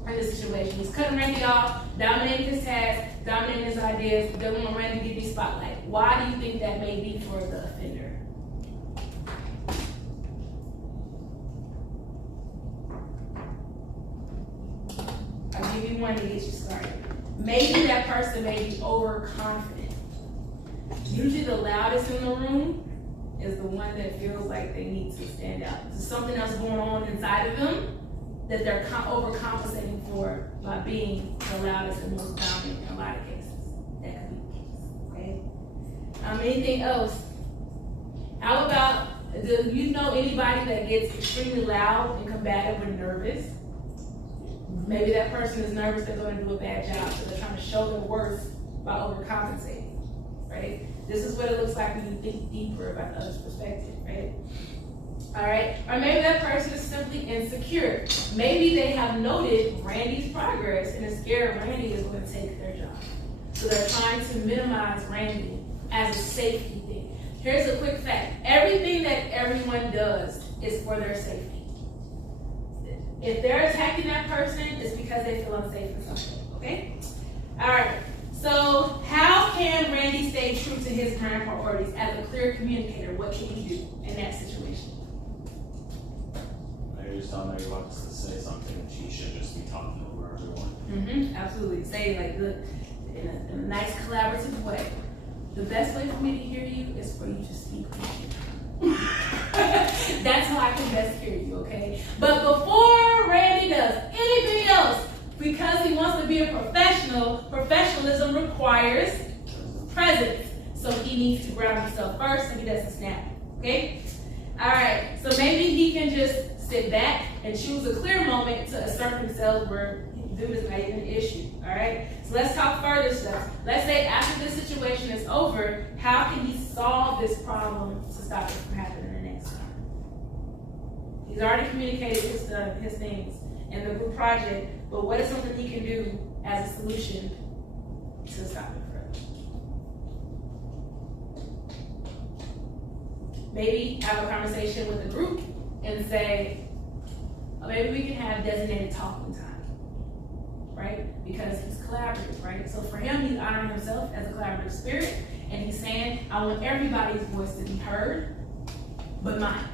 in this situation? He's cutting Randy off, dominating his task, dominating his ideas, doesn't want Randy to get the spotlight. Why do you think that may be for the offender? I'll give you one to get you started. Maybe that person may be overconfident. Usually the loudest in the room is the one that feels like they need to stand out. There's something else going on inside of them that they're overcompensating for by being the loudest and most dominant in a lot of cases. That could be the case, okay? Anything else? How about, Do you know anybody that gets extremely loud and combative when nervous? Maybe that person is nervous they're going to do a bad job, so they're trying to show their worth by overcompensating, right? This is what it looks like when you think deeper about the other's perspective, right? All right, or maybe that person is simply insecure. Maybe they have noted Randy's progress and is scared Randy is going to take their job. So they're trying to minimize Randy as a safety thing. Here's a quick fact. Everything that everyone does is for their safety. If they're attacking that person, it's because they feel unsafe in some way, okay? All right, so how can Randy stay true to his brand priorities as a clear communicator? What can he do in that situation? Maybe just tell everybody to say something that she should just be talking over everyone. Absolutely. Say like, look, in a nice collaborative way. The best way for me to hear you is for you to speak. That's how I can best hear you, okay? But before Randy does anything else, because he wants to be a professional, professionalism requires presence. So he needs to ground himself first so he doesn't snap, okay? All right, so maybe he can just sit back and choose a clear moment to assert himself where dude is not even an issue, all right? So let's talk further stuff. Let's say after this situation is over, how can he solve this problem to stop it from happening the next time? He's already communicated his things in the group project, but what is something he can do as a solution to stop it further? Maybe have a conversation with the group and say, oh, maybe we can have designated talking time. Right? Because he's collaborative, right? So for him, he's honoring himself as a collaborative spirit, and he's saying, I want everybody's voice to be heard, but mine,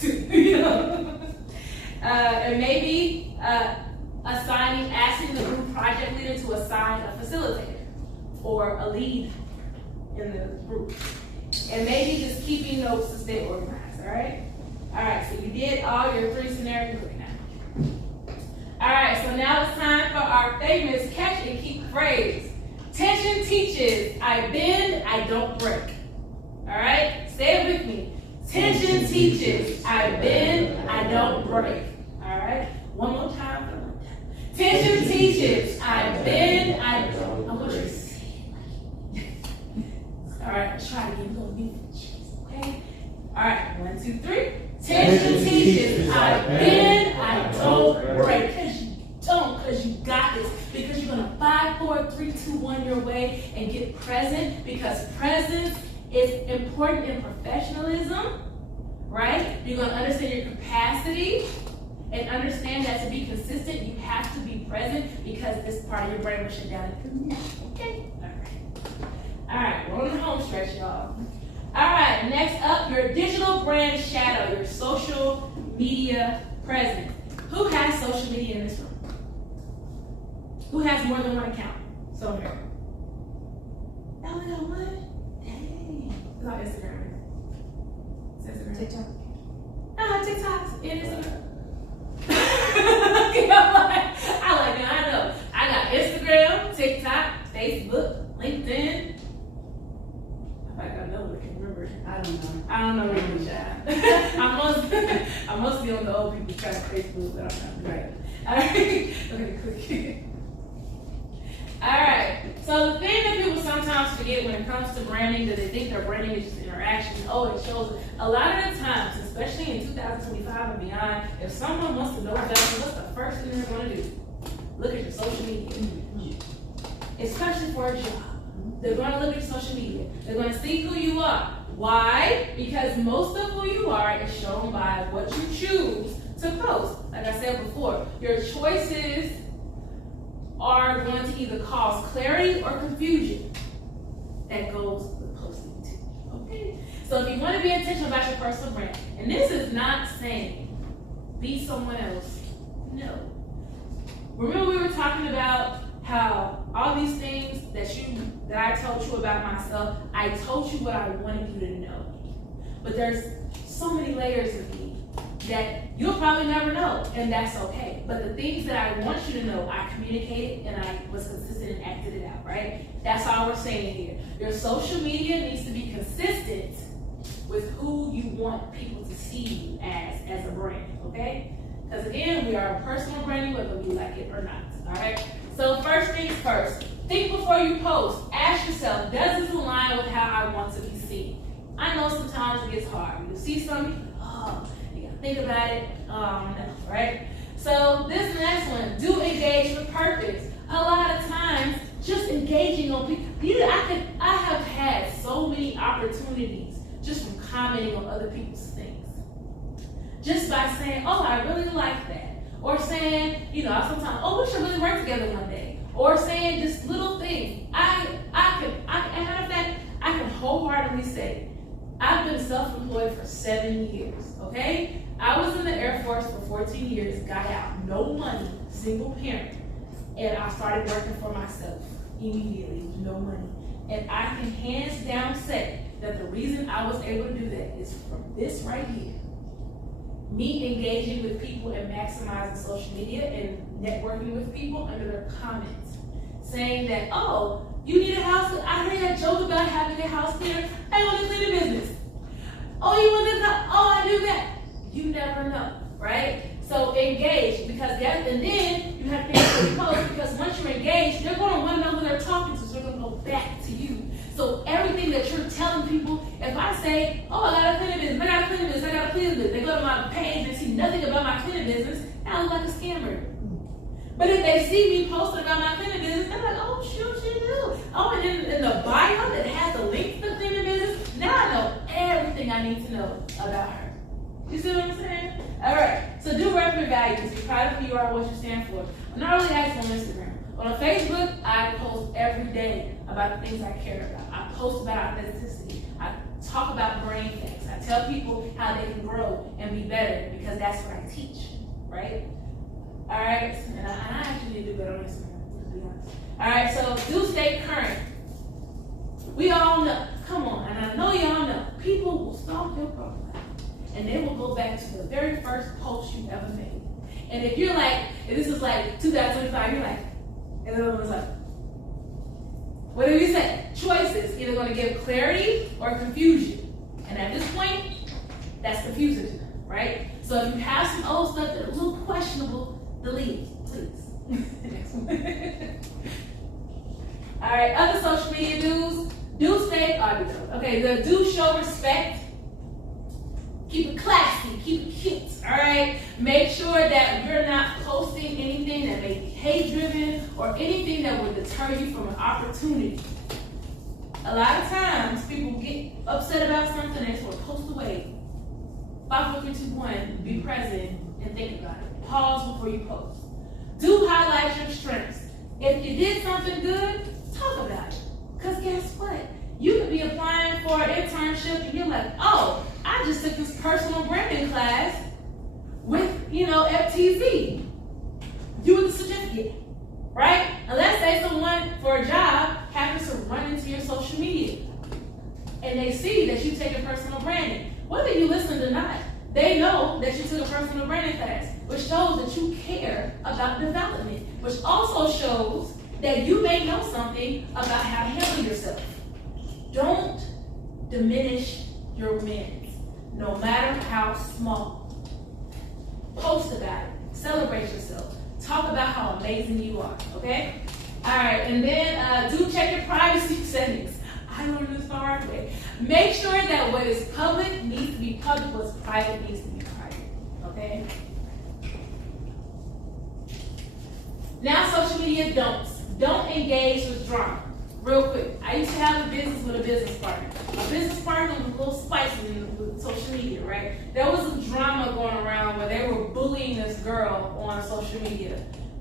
too, you know? And maybe asking the group project leader to assign a facilitator or a lead in the group. And maybe just keeping notes to stay organized, all right? All right, so you did all your 3 scenarios right now. All right, so now it's time for our famous catch and keep phrase. Tension teaches, I bend, I don't break. All right, say it with me. Tension teaches, I bend, I don't break. All right, one more time. Tension teaches, I bend, I want you to say it. All right, let's try it again. Go okay? All right, 1, 2, 3. Tension teaches, I bend, I don't break. Because you got this. Because you're going to 5, 4, 3, 2, 1 your way and get present. Because presence is important in professionalism, right? You're going to understand your capacity and understand that to be consistent, you have to be present because this part of your brain will shut down. Okay? All right, we're on the home stretch, y'all. All right, next up, your digital brand shadow, your social media presence. Who has social media in this room? Who has more than one account? Somewhere. Oh, we got one? Dang. It's on Instagram. It's Instagram. TikTok. TikTok's in Instagram. I like it. I know. I got Instagram, TikTok, Facebook, LinkedIn. I think I know, but I can't remember. I don't know really, child. I'm mostly on the old people's kind of Facebook, but I'm not right. All right. Okay, quick. All right. So the thing that people sometimes forget when it comes to branding, that they think their branding is just interactions. Oh, it shows. A lot of the times, especially in 2025 and beyond, if someone wants to know better, what's the first thing they're going to do? Look at your social media. Especially for a job. They're going to look at social media. They're going to see who you are. Why? Because most of who you are is shown by what you choose to post. Like I said before, your choices are going to either cause clarity or confusion. That goes with posting too. Okay? So if you want to be intentional about your personal brand, and this is not saying be someone else. No. Remember we were talking about how all these things that I told you about myself, I told you what I wanted you to know. But there's so many layers of me that you'll probably never know, and that's okay. But the things that I want you to know, I communicated and I was consistent and acted it out, right? That's all we're saying here. Your social media needs to be consistent with who you want people to see you as a brand, okay? Because again, we are personal branding whether we like it or not, all right? So first things first, think before you post. Ask yourself, does this align with how I want to be seen? I know sometimes it gets hard. You see something, you gotta think about it, right? So this next one, do engage with purpose. A lot of times, just engaging on people. I have had so many opportunities just from commenting on other people's things. Just by saying, oh, I really like that. Or saying, sometimes, oh, we should really work together one day. Or saying just little things. Matter of fact, I can wholeheartedly say, I've been self-employed for 7 years, okay? I was in the Air Force for 14 years, got out, no money, single parent. And I started working for myself immediately with no money. And I can hands down say that the reason I was able to do that is from this right here. Me engaging with people and maximizing social media and networking with people under their comments. Saying that, oh, you need a house. I heard that joke about having a house cleaner. I want to clean a business. Oh, you want this? Oh, I do that. You never know, right? So engage, because and then you have to answer the post, because once you're engaged, they're going to want to know who they're talking to, so they're going to go back to you. So everything that you're telling people, if I say, oh, I got a cleaning business, I got a cleaning business, I got a cleaning business, they go to my page and see nothing about my cleaning business, and I look like a scammer. But if they see me posting about my cleaning business, they're like, oh, shoot, she do. Oh, and then in the bio that has the link to the cleaning business, now I know everything I need to know about her. You see what I'm saying? All right, so do rep your values. Be proud of who you are, what you stand for. I'm not really active on Instagram. But on Facebook, I post every day about the things I care about. I post about authenticity. I talk about brain facts. I tell people how they can grow and be better, because that's what I teach, right? All right, and I actually need to do better on Instagram, to be honest. All right, so do stay current. We all know, come on, and I know y'all know, people will stalk your profile. And they will go back to the very first post you ever made. And if you're like, if this is like 2025, you're like, and the other one's like, whatever you say, choices, either going to give clarity or confusion. And at this point, that's confusing to them, right? So if you have some old stuff that are a little questionable, delete it, please. Next one. All right, other social media do's. Do stay, okay, the do show respect. Keep it classy, keep it cute, all right? Make sure that you're not posting anything that may be hate-driven or anything that will deter you from an opportunity. A lot of times, people get upset about something and they sort of post away. 5, 4, 3, 2, 1, be present and think about it. Pause before you post. Do highlight your strengths. If you did something good, talk about it. Because guess what? You could be applying for an internship and you're like, oh, I just took this personal branding class with, FTZ. Do the certificate, right? And let's say someone for a job happens to run into your social media and they see that you take a personal branding. Whether you listen or not, they know that you took a personal branding class, which shows that you care about development, which also shows that you may know something about how to handle yourself. Don't diminish your wins, no matter how small. Post about it. Celebrate yourself. Talk about how amazing you are, okay? All right, and then do check your privacy settings. I learned this the hard way. Make sure that what is public needs to be public, what's private needs to be private, okay? Now, social media don'ts. Don't engage with drama. Real quick, I used to have a business with a business partner. A business partner was a little spicy with social media, right? There was some drama going around where they were bullying this girl on social media.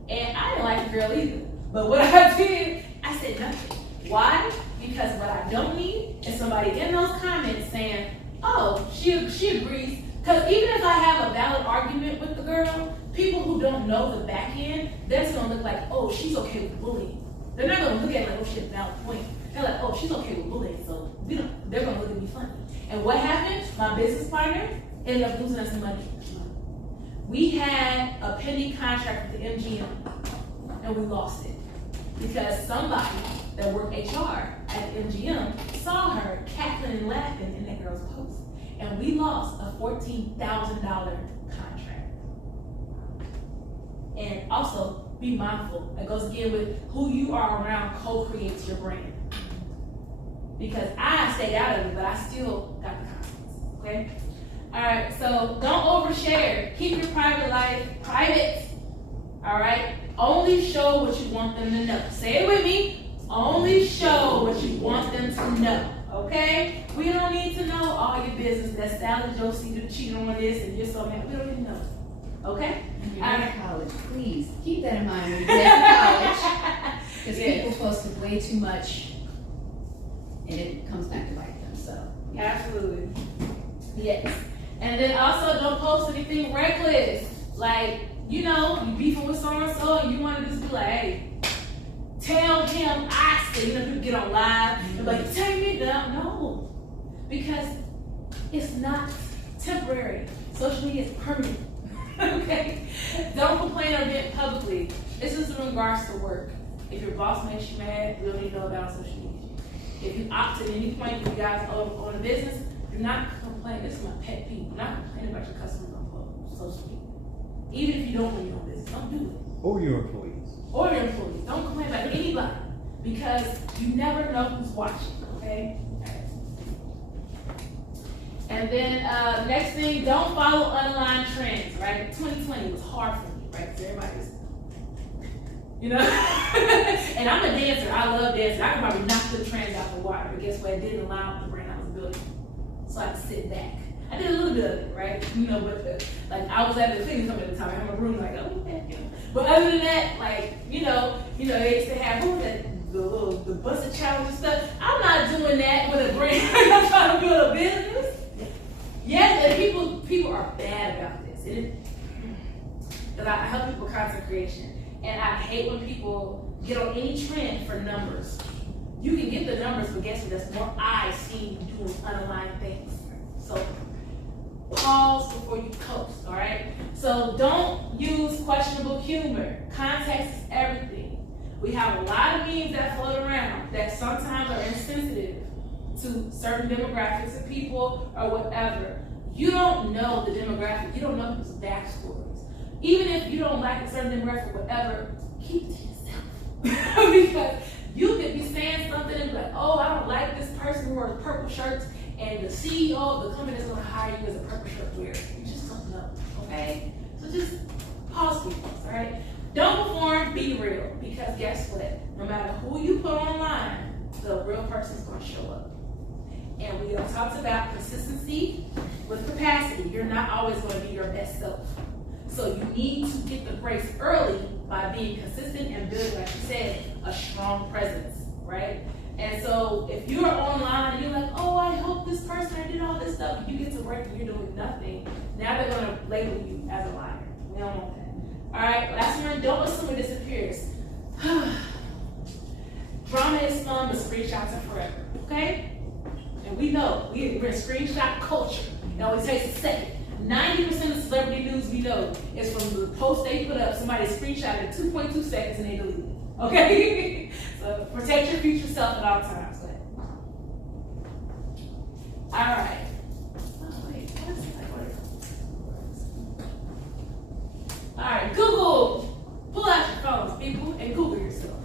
And I didn't like the girl either. But what I did, I said nothing. Why? Because what I don't need is somebody in those comments saying, oh, she agrees. Because even if I have a valid argument with the girl, people who don't know the back end, they're just going to look like, oh, she's okay with bullying. They're not going to look at it like, oh, shit, valid point. They're like, oh, she's okay with bullying, so they're going to look at me funny. And what happened? My business partner ended up losing us some money. We had a pending contract with the MGM, and we lost it. Because somebody that worked HR at the MGM saw her cackling and laughing in that girl's post. And we lost a $14,000 contract. And also, be mindful. It goes again with who you are around co-creates your brand. Because I stayed out of it, but I still got the consequences, okay? All right, so don't overshare. Keep your private life private, all right? Only show what you want them to know. Say it with me. Only show what you want them to know, okay? We don't need to know all your business. That Sally Josie cheated on this and you're so mad. We don't need to know, okay? When you're in college, please keep that in mind when you get to college. Because people posted way too much and it comes back to bite them, so. Yeah. Absolutely. Yes. And then also don't post anything reckless. Like, you know, you beefing with so-and-so and you want to just be like, hey, tell him I said, you know, people get on live and be like, take me down. No. Because it's not temporary. Social media is permanent. Okay? Don't complain or vent publicly. This is in regards to work. If your boss makes you mad, we don't need to know about social media. If you opt at any point, you guys own a business, do not complain. This is my pet peeve. Do not complain about your customers on social media. Even if you don't run your own business, don't do it. Or your employees. Or your employees. Don't complain about anybody because you never know who's watching, okay? And then next thing, don't follow online trends, right? 2020 was hard for me, right? Because everybody's, you know? And I'm a dancer. I love dancing. I could probably knock the trends out the water, but guess what? It didn't allow the brand I was building. So I had to sit back. I did a little bit of it, right? You know, but like I was at the cleaning company at the time. I had my room like, oh, okay, you know. But other than that, like, you know, they used to have the busted challenge and stuff. I'm not doing that with a brand. I'm trying to build a business. Yes, and people are bad about this. Because I help people with content creation. And I hate when people get on any trend for numbers. You can get the numbers, but guess what? There's more eyes seeing you doing unaligned things. So pause before you post, all right? So don't use questionable humor. Context is everything. We have a lot of memes that float around that sometimes are insensitive to certain demographics of people or whatever. You don't know the demographic. You don't know people's backstories. Even if you don't like a certain demographic or whatever, keep it to yourself. Because you could be saying something and be like, oh, I don't like this person who wears purple shirts, and the CEO of the company is going to hire you as a purple shirt wearer. You just don't know, okay? So just pause people, all right? Don't perform, be real. Because guess what? No matter who you put online, the real person's going to show up. And we talked about consistency with capacity. You're not always going to be your best self. So you need to get the breaks early by being consistent and building, like you said, a strong presence, right? And so if you're online and you're like, oh, I helped this person, I did all this stuff, you get to work and you're doing nothing, now they're going to label you as a liar. We don't want that. All right, last one, don't assume it disappears. Drama is fun, but screenshots are forever, okay? And we know, we're in screenshot culture. It only takes a second. 90% of celebrity news we know is from the post they put up. Somebody screenshotted 2.2 seconds and they deleted it. Okay? So protect your future self at all times. All right. Oh, wait. What is that? All right. Google. Pull out your phones, people, and Google yourself.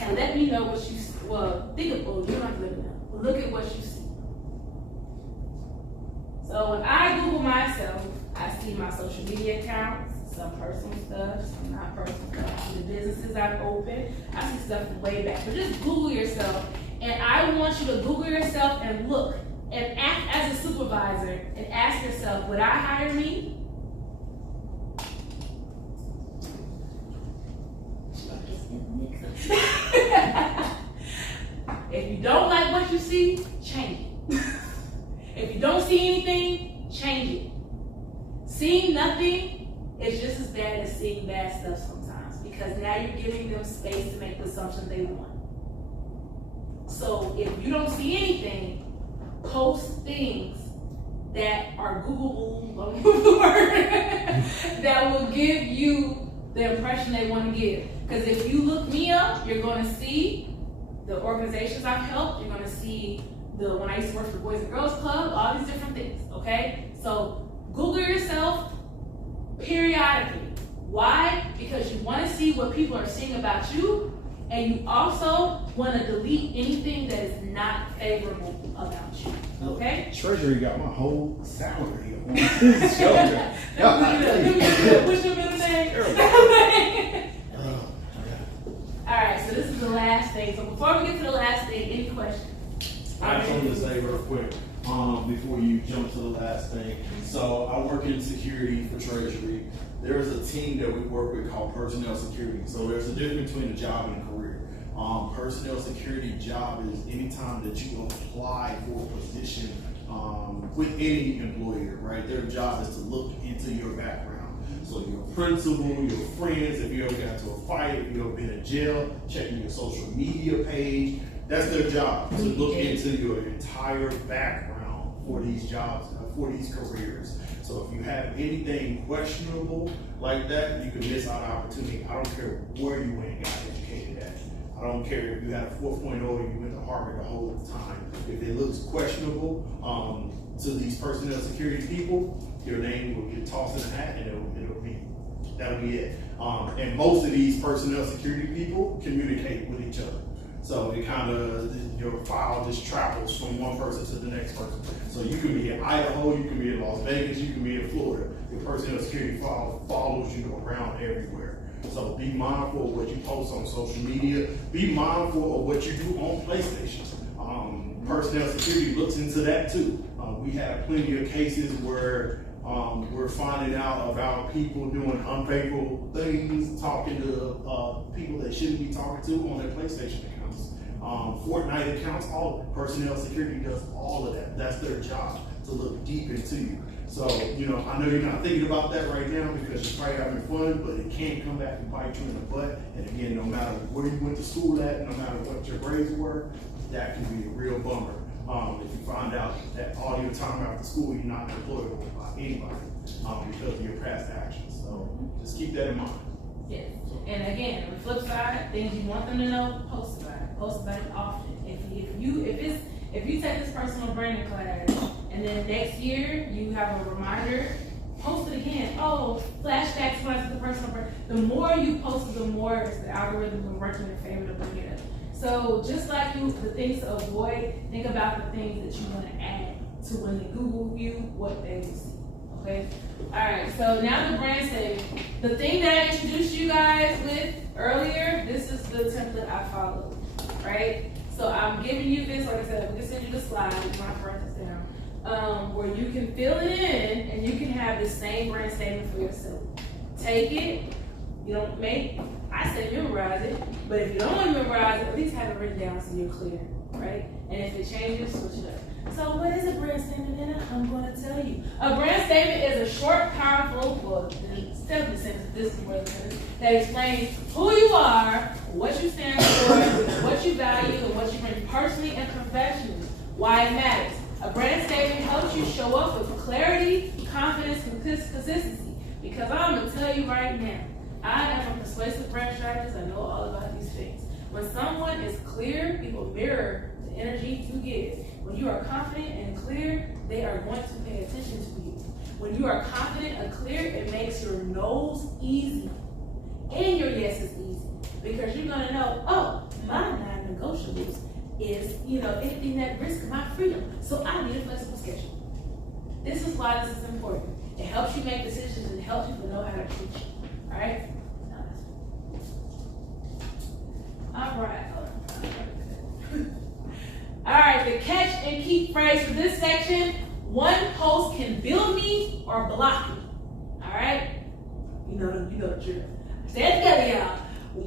And let me know what you see. Well, think of, well, you don't have to let me know. But look at what you see. So when I Google myself, I see my social media accounts, some personal stuff, some not personal stuff. I see the businesses I've opened. I see stuff from way back. But just Google yourself. And I want you to Google yourself and look and act as a supervisor and ask yourself, would I hire me? If you don't like what you see, change it. If you don't see anything, change it. Seeing nothing is just as bad as seeing bad stuff sometimes, because now you're giving them space to make the assumptions they want. So if you don't see anything, post things that are Googleable, that will give you the impression they want to give. Because if you look me up, you're going to see the organizations I've helped, you're going to see when I used to work for Boys and Girls Club, all these different things, okay? So Google yourself periodically. Why? Because you want to see what people are saying about you, and you also want to delete anything that is not favorable about you, okay? Treasury got my whole salary on this shoulder. What's your middle name? All right, so this is the last thing. So before we get to the last thing, any questions? I just wanted to say real quick, before you jump to the last thing. So I work in security for Treasury. There's a team that we work with called personnel security. So there's a difference between a job and a career. Personnel security job is anytime that you apply for a position with any employer, right? Their job is to look into your background. So your principal, your friends, if you ever got into a fight, if you ever been in jail, checking your social media page, that's their job, to look into your entire background for these jobs, for these careers. So if you have anything questionable like that, you can miss out on opportunity. I don't care where you went and got educated at. I don't care if you had a 4.0 and you went to Harvard the whole time. If it looks questionable to these personnel security people, your name will get tossed in a hat and that'll be it. And most of these personnel security people communicate with each other. So it kind of, your file just travels from one person to the next person. So you can be in Idaho, you can be in Las Vegas, you can be in Florida. Your personnel security file follows you around everywhere. So be mindful of what you post on social media. Be mindful of what you do on PlayStation. Personnel security looks into that too. We have plenty of cases where we're finding out about people doing unfaithful things, talking to people they shouldn't be talking to on their PlayStation accounts. Fortnite accounts, all personnel security does all of that. That's their job, to look deep into you. So, I know you're not thinking about that right now because you're probably having fun, but it can come back and bite you in the butt. And again, no matter where you went to school at, no matter what your grades were, that can be a real bummer. If you find out that all your time after school you're not employable by anybody because of your past actions. So just keep that in mind. Yes. And again, on the flip side, things you want them to know, post about it. Post about it often. If you take this personal branding class and then next year you have a reminder, post it again. Oh, flashbacks when I took the personal branding. The more you post it, the more the algorithm will work in your favor to bring it up. So just like the things to avoid, think about the things that you want to add to when they Google you, what they will see. Okay? Alright, so now the brand statement. The thing that I introduced you guys with earlier, this is the template I followed. Right? So I'm giving you this, like I said, I'm gonna send you the slide, if I write this down, where you can fill it in and you can have the same brand statement for yourself. Take it, I say memorize it, but if you don't want to memorize it, at least have it written down so you're clear, right? And if it changes, switch it up. So what is a brand statement, Nne-Nna? I'm going to tell you. A brand statement is a short, powerful, well, 7 sentences, this is more than sentence, that explains who you are, what you stand for, what you value, and what you bring personally and professionally, why it matters. A brand statement helps you show up with clarity, confidence, and consistency. Because I'm going to tell you right now, I am a persuasive brand strategist. I know all about these things. When someone is clear, people mirror the energy you give. When you are confident and clear, they are going to pay attention to you. When you are confident and clear, it makes your no's easy. And your yes is easy. Because you're going to know, oh, my non-negotiables is, anything that risks my freedom. So I need a flexible schedule. This is why this is important. It helps you make decisions and helps people know how to treat you. All right? All right. All right, the catch and keep phrase for this section: one post can build me or block me. All right? You know the drill. Say it together, y'all.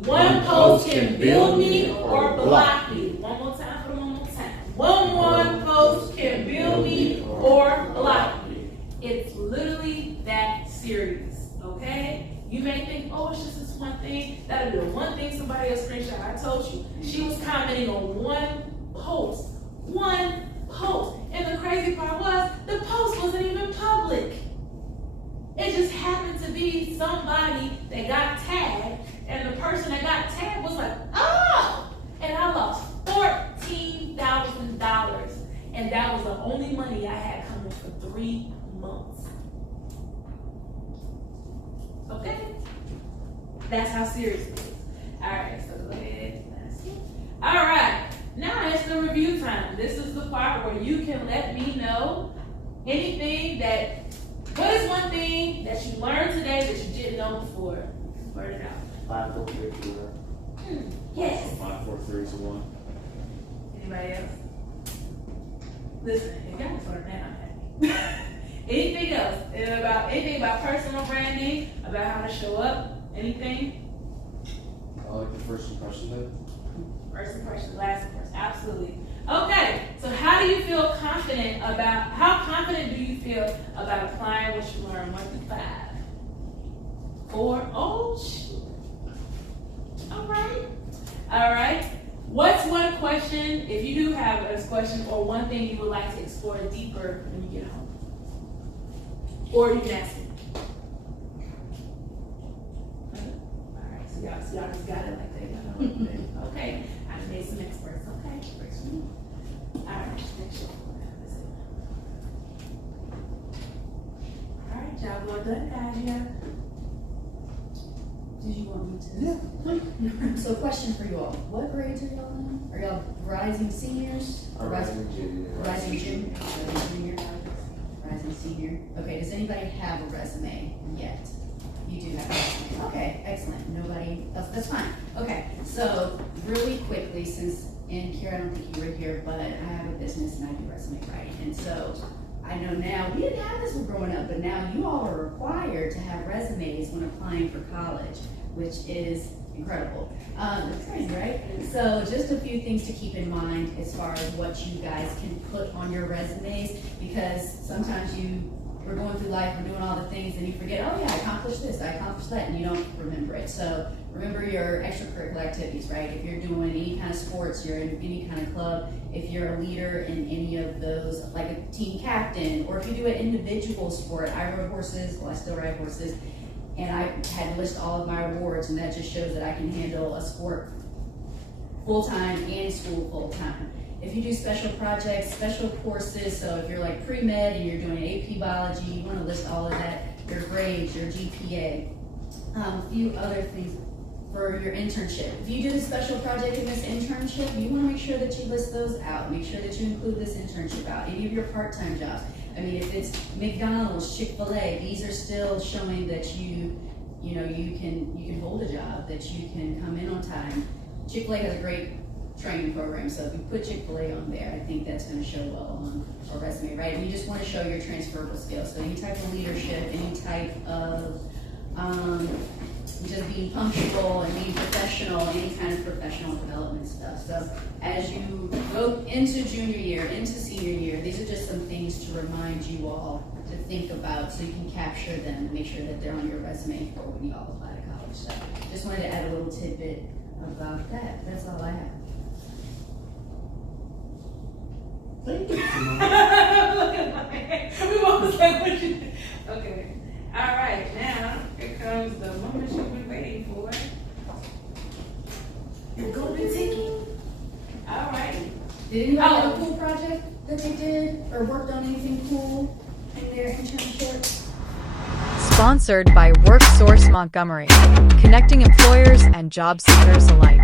One post can build me or block me. One more time for the one more time. One post can build me or block me. It's literally that serious, okay? You may think, oh, it's just this one thing. That'll be the one thing somebody else screenshot. I told you. She was commenting on one post. One post. And the crazy part was, the post wasn't even public. It just happened to be somebody that got tagged, and the person that got tagged was like, oh! And I lost $14,000 Okay? That's how serious it is. Alright, so go ahead. Alright, now it's the review time. This is the part where you can let me know anything that, what is one thing that you learned today that you didn't know before? Word it out. 5, 4, 3, 2, Yes. 5, 4, 3, 2, 1. Anybody else? Listen, if y'all can learn that, I'm happy. Anything else? Anything about personal branding? About how to show up? Anything? I like the first impression bit. First impression, last impression. Absolutely. Okay, so how do you feel confident about, how confident do you feel about applying what you learned? 1 through 5. 4. Oh, shoot. All right. All right. What's one question, if you do have a question, or one thing you would like to explore deeper when you get home? Or you can ask me. All right, so y'all just got it like that. Okay, I made some experts. Okay. All right, next one. All right, y'all well done, guys. Yeah. Did you want me to? Yeah. So question for you all. What grades are y'all in? Are y'all rising seniors? I'm rising junior. Rising junior? Rising junior? Rising senior? Okay, does anybody have a resume yet? You do have a resume. Okay, excellent. Nobody, that's fine. Okay, so really quickly, since, and Carr, I don't think you were here, but I have a business and I do resume writing. And so I know now, we didn't have this when growing up, but now you all are required to have resumes when applying for college, which is incredible. It's crazy, right? So just a few things to keep in mind as far as what you guys can put on your resumes, because sometimes we're going through life, we're doing all the things, and you forget, oh yeah, I accomplished this, I accomplished that, and you don't remember it. So remember your extracurricular activities, right? If you're doing any kind of sports, you're in any kind of club, if you're a leader in any of those, like a team captain, or if you do an individual sport. I rode horses, well I still ride horses, and I had to list all of my awards, and that just shows that I can handle a sport full-time and school full-time. If you do special projects, special courses, so if you're like pre-med and you're doing AP biology, you want to list all of that, your grades, your GPA. A few other things for your internship. If you do a special project in this internship, you want to make sure that you list those out. Make sure that you include this internship out. Any of your part-time jobs. I mean, if it's McDonald's, Chick-fil-A, these are still showing that you can hold a job, that you can come in on time. Chick-fil-A has a great training program, so if you put Chick-fil-A on there, I think that's going to show well on our resume, right? And you just want to show your transferable skills. So any type of leadership, any type of just being punctual and being professional, any kind of professional development stuff. So as you go into junior year, into senior year, these are just some things to remind you all to think about so you can capture them and make sure that they're on your resume for when you all apply to college. So just wanted to add a little tidbit about that. That's all I have. Thank you. Look at my hand. We won't say what you did. Okay. All right, now here comes the moment you've been waiting for. You're going to be ticky. All right. Did anybody have a cool project that they did or worked on anything cool in their internship? Sponsored by WorkSource Montgomery, connecting employers and job seekers alike.